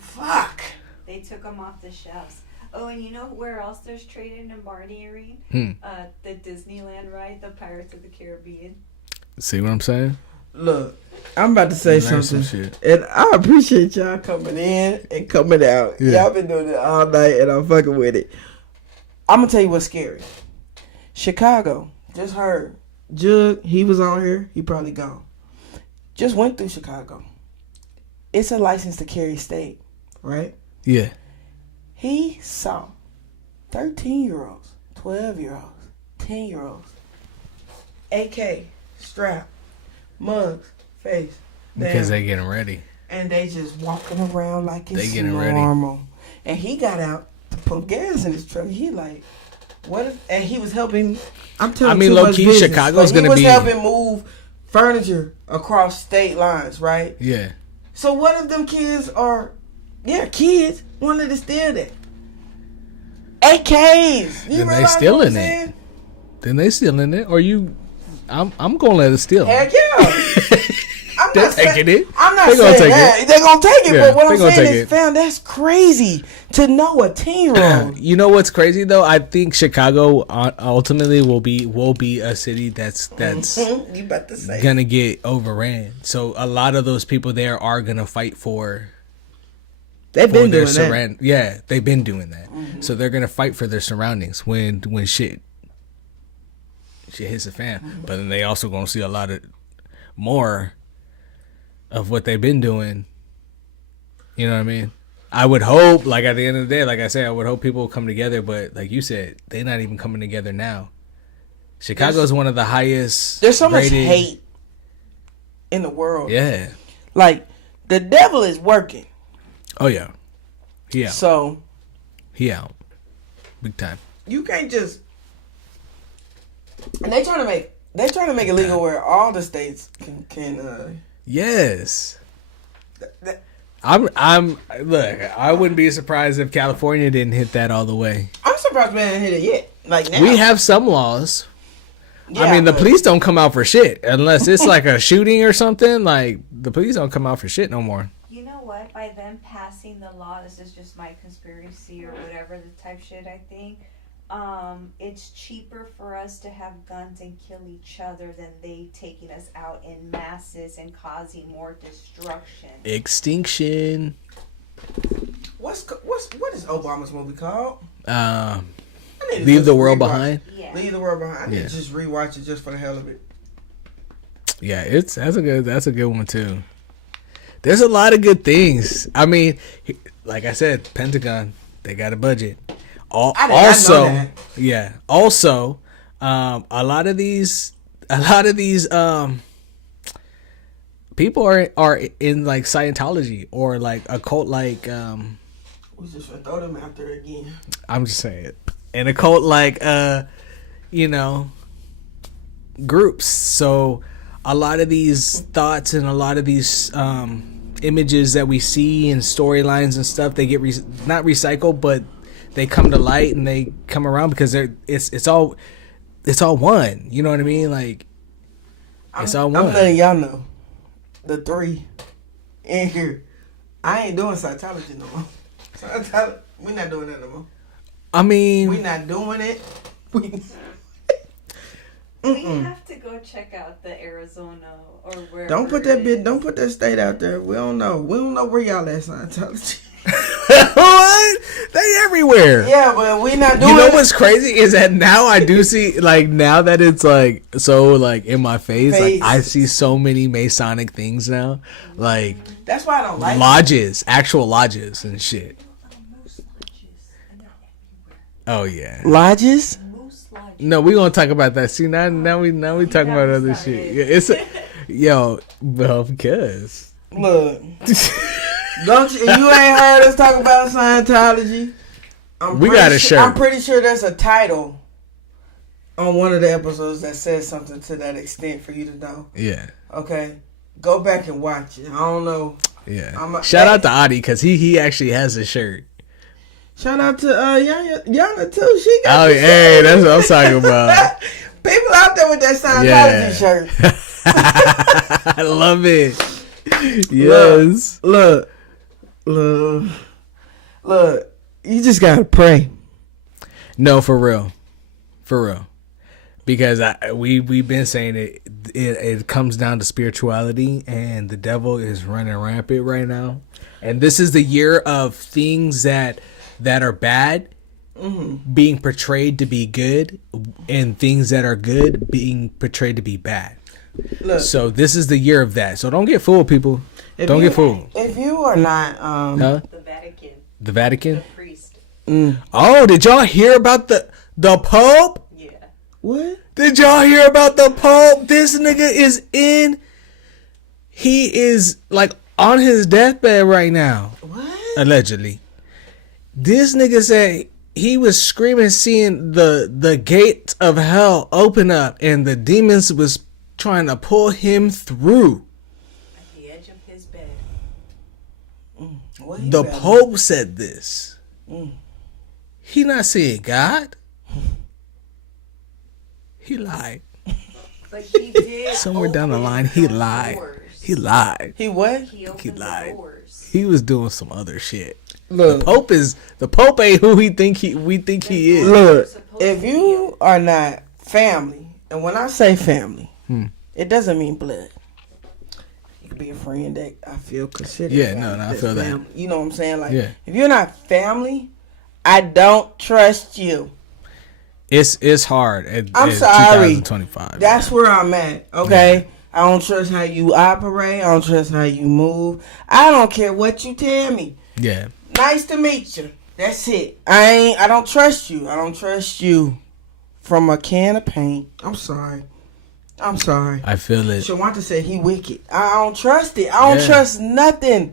Fuck. They took them off the shelves. Oh, and you know where else there's trading and bartering? The Disneyland ride, the Pirates of the Caribbean. See what I'm saying? Look, I'm about to say something. And I appreciate y'all coming in and coming out. Yeah. Y'all been doing it all night and I'm fucking with it. I'm going to tell you what's scary. Chicago, just heard. Jug, he was on here. He probably gone. Just went through Chicago. It's a license to carry state, right? Yeah. He saw 13-year-olds, 12-year-olds, 10-year-olds, AK, strap, mugs, face. Because they getting ready. And they just walking around like it's normal. Ready. And he got out to put gas in his truck. He like, what if, and he was helping, I'm telling you, low-key, Chicago's going to be. He was helping move furniture across state lines, right? Yeah. So what if them kids are Yeah, kids wanted to steal that. AKs. You Then they realize stealing what I'm it. saying? Then they stealing it, or you? I'm gonna let it steal. Heck yeah. I'm They're not saying- taking it. I'm not They gonna saying take that. it. They're going to take it. Yeah, But what they I'm gonna saying take is, it. fam, that's crazy to know a 10-year-old. You know what's crazy though? I think Chicago ultimately will be a city that's You about to say. gonna get overran. So a lot of those people there are gonna fight for They've been their doing that. surround. Yeah, they've been doing that. So they're gonna fight for their surroundings when shit hits the fan. But then they also gonna see a lot of more of what they've been doing. You know what I mean? I would hope, like, at the end of the day, like I said, I would hope people will come together. But like you said, they're not even coming together now. Chicago is one of the highest. There's so much rated- hate in the world. Yeah. Like, the devil is working. Oh yeah. He out. So, He out. Big time. you can't just... And they trying to make it legal where all the states can Yes. that- I'm look, I wouldn't be surprised if California didn't hit that all the way. I'm surprised we haven't hit it yet. Like, now. We have some laws. I Yeah, mean, the but- police don't come out for shit unless it's like a shooting or something. Like, the police don't come out for shit no more. You know what? By them passing the law, this is just my conspiracy or whatever the type shit I think. It's cheaper for us to have guns and kill each other than they taking us out in masses and causing more destruction. Extinction. What is Obama's movie called? I need to Leave just the world rewatch- behind. Yeah. Leave the world behind. I need Yeah. to just rewatch it just for the hell of it. Yeah, that's a good one too. There's a lot of good things. I mean, like I said, Pentagon, they got a budget. I did not know Also, that. yeah. Also, a lot of these people are in like Scientology or like a cult like We just gonna throw them out there again. I'm just saying, in a cult like groups. So a lot of these thoughts and a lot of these images that we see and storylines and stuff, they get not recycled, but they come to light and they come around because it's all one. You know what I mean? Like, it's all one. I'm letting y'all know. The 3 in here. I ain't doing Scientology no more. We not doing that no more. I mean, We not doing it. We have to go check out the Arizona or where. Don't put that state out there. We don't know. We don't know where y'all at Scientology. what? They everywhere. Yeah, but we not doing You know it. what's crazy is that now I do see, like, now that it's like so like in my face, like I see so many Masonic things now, like That's why I don't like it. lodges, actual lodges and shit. Oh yeah. Lodges? Moose Lodge. No, we gonna talk about that. See now we talking about other shit. Yeah, it's yo, well, because Look. Don't you ain't heard us talk about Scientology? We got a shirt. I'm pretty sure there's a title on one of the episodes that says something to that extent for you to know. yeah, Okay? Go back and watch it. I don't know. yeah. Shout out to Adi because he actually has a shirt. Shout out to Yana too. She got Oh, the hey, shirt. that's what I'm talking about. People out there with that Scientology shirt. I love it. Yes. Look. You just gotta pray. No, for real, because we've been saying it comes down to spirituality, and the devil is running rampant right now, and this is the year of things that are bad being portrayed to be good, and things that are good being portrayed to be bad. Look, So this is the year of that. So don't get fooled, people. Don't get fooled. If you are not, Huh? The Vatican. The Vatican. Priest. Oh, did y'all hear about the Pope? Yeah. what? Did y'all hear about the Pope? This nigga is he is like on his deathbed right now. What? Allegedly. This nigga said he was screaming seeing the gates of hell open up and the demons was trying to pull him through. At the edge of his bed. What he The better? Pope said this. He not seeing God. He lied. But he did. Somewhere down the open line, he some lied. doors. He lied. He what? He opened lied. the doors. He was doing some other shit. Look, The Pope ain't who we think he is. look. If you are not family, and when I say family, it doesn't mean blood. You could be a friend that I feel considered. Yeah, family, no, I that's feel that. family. You know what I'm saying? Like, Yeah. if you're not family, I don't trust you. It's hard. I'm sorry. 2025. That's where I'm at. Okay. I don't trust how you operate. I don't trust how you move. I don't care what you tell me. Yeah. Nice to meet you. That's it. I don't trust you. I don't trust you from a can of paint. I'm sorry. I feel it. Shawanta said he wicked. I don't trust it. I don't Yeah. trust nothing.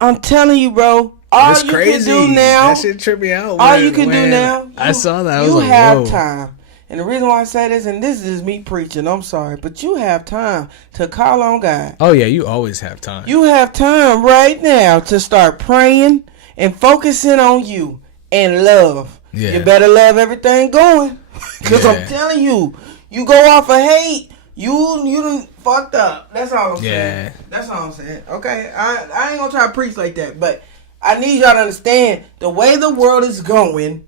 I'm telling you, bro. All It's you crazy. can do now. That shit tripped me out. All when- you can do when now. I saw that. I was You like, have whoa. time. And the reason why I say this, and this is me preaching, I'm sorry, but you have time to call on God. Oh yeah, you always have time. You have time right now to start praying and focusing on you and love. Yeah. You better love everything going. Because Yeah. I'm telling you, you go off of hate, you done fucked up. That's all I'm Yeah. saying. That's all I'm saying. Okay? I ain't going to try to preach like that, but I need y'all to understand the way the world is going,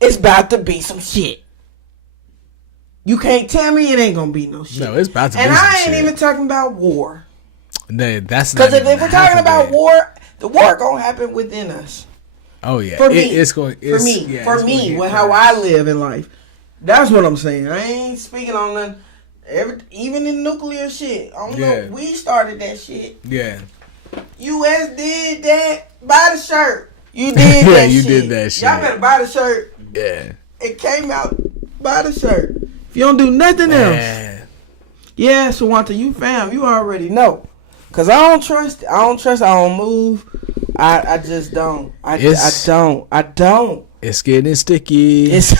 it's about to be some shit. You can't tell me it ain't going to be no shit. No, it's about to be and some I ain't shit. even talking about war. That's Because not if even we're half talking of about it. war, the war gonna happen within us. Oh yeah, For me, it's going. for It's, me, yeah, for it's gonna me, hit with how first. I live in life. That's what I'm saying. I ain't speaking on none. Even in nuclear shit. I don't Yeah. know. We started that shit. Yeah, U.S. did that. Buy the shirt. You did Yeah, that you shit. did that shit. Y'all better buy the shirt. yeah. It came out. Buy the shirt. If you don't do nothing else. Man. Yeah, Shawanta, you fam. You already know. Because I don't trust it. I don't move. I just don't. I don't. It's getting sticky. It's.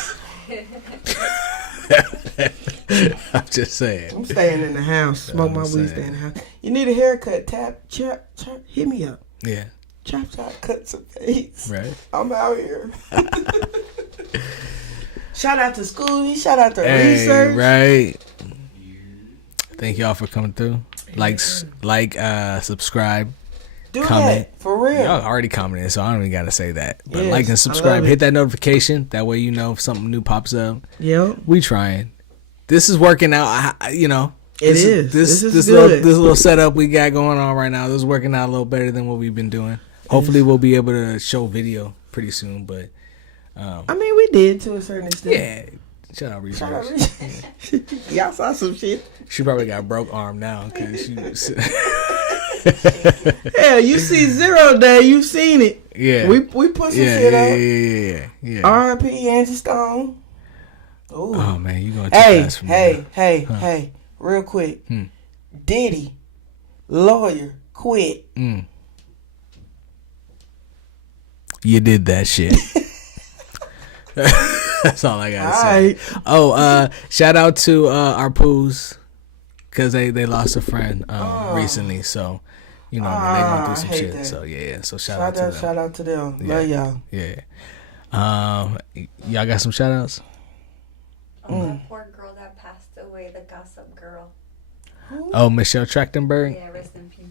I'm just saying. I'm staying in the house. Smoke my weed, stay in the house. You need a haircut? Tap, chop, hit me up. Yeah. Chopshop, cut some face. Right. I'm out here. Shout out to Scooby. Shout out to Hey, Research. right. Thank y'all for coming through. Subscribe. Do comment. that for real. Y'all already commented, so I don't even gotta say that. But Yes, like and I subscribe. love Hit it. that notification. That way you know if something new pops up. Yep. We trying. This is working out. You know. It This is. This This is little good. this little setup we got going on right now. This is working out a little better than what we've been doing. Hopefully we'll be able to show video pretty soon. But I mean, we did to a certain extent. yeah. Shout out Shout out Research. Research. Y'all saw some shit. She probably got a broke arm now because she. Hell, you see 0 Day, you seen it. Yeah. We put some yeah, shit yeah, up. yeah. R.I.P. Angie Stone. Ooh. Oh man, you going too Hey, fast for me. hey, real quick. Diddy, lawyer, quit. You did that shit. That's all I gotta say. Alright. Oh, shout out to our poos because they lost a friend recently. So you know what I mean, they going I through some hate shit. that. So yeah. So shout out to them. Shout out to them. Yeah. Love y'all. Yeah. Y'all got some shout outs? That poor girl that passed away, the gossip girl. Oh, Michelle Trachtenberg. Yeah, rest in peace.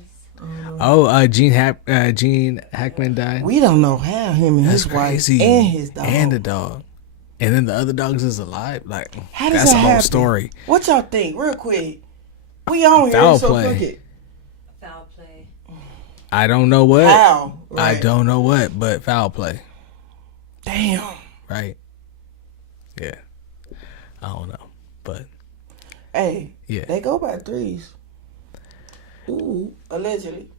Oh, Gene Hackman died. We don't know how him and That's his wife crazy. and his dog. And the dog. And then the other dogs is alive. Like How does that's that a whole happen? story. What y'all think? Real quick. We on here, Foul so play. fuck it. Foul play. I don't know what. How? I Right. don't know what, but foul play. Damn. Right? Yeah. I don't know. But Hey, yeah. they go by threes. Ooh, allegedly.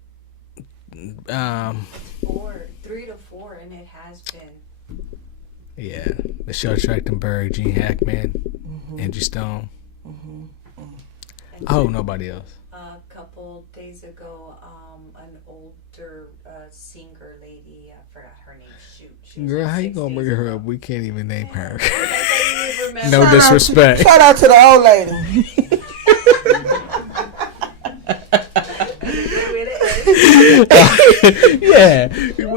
3 to 4, and it has been. Yeah. Michelle Trachtenberg, Gene Hackman, Angie Stone. I hope nobody else. A couple days ago, an older singer lady, I forgot her name. Shoot. She was Girl, in how you gonna 60s. bring her up? We can't even name her. I can't even remember. No disrespect. Shout out to the old lady. Yeah.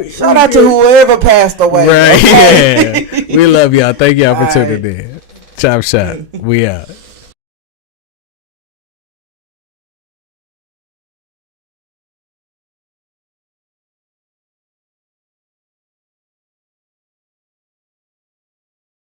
Shout out to whoever passed away. Right. Okay? Yeah. We love y'all. Thank y'all for All tuning in. Chop shop. We out.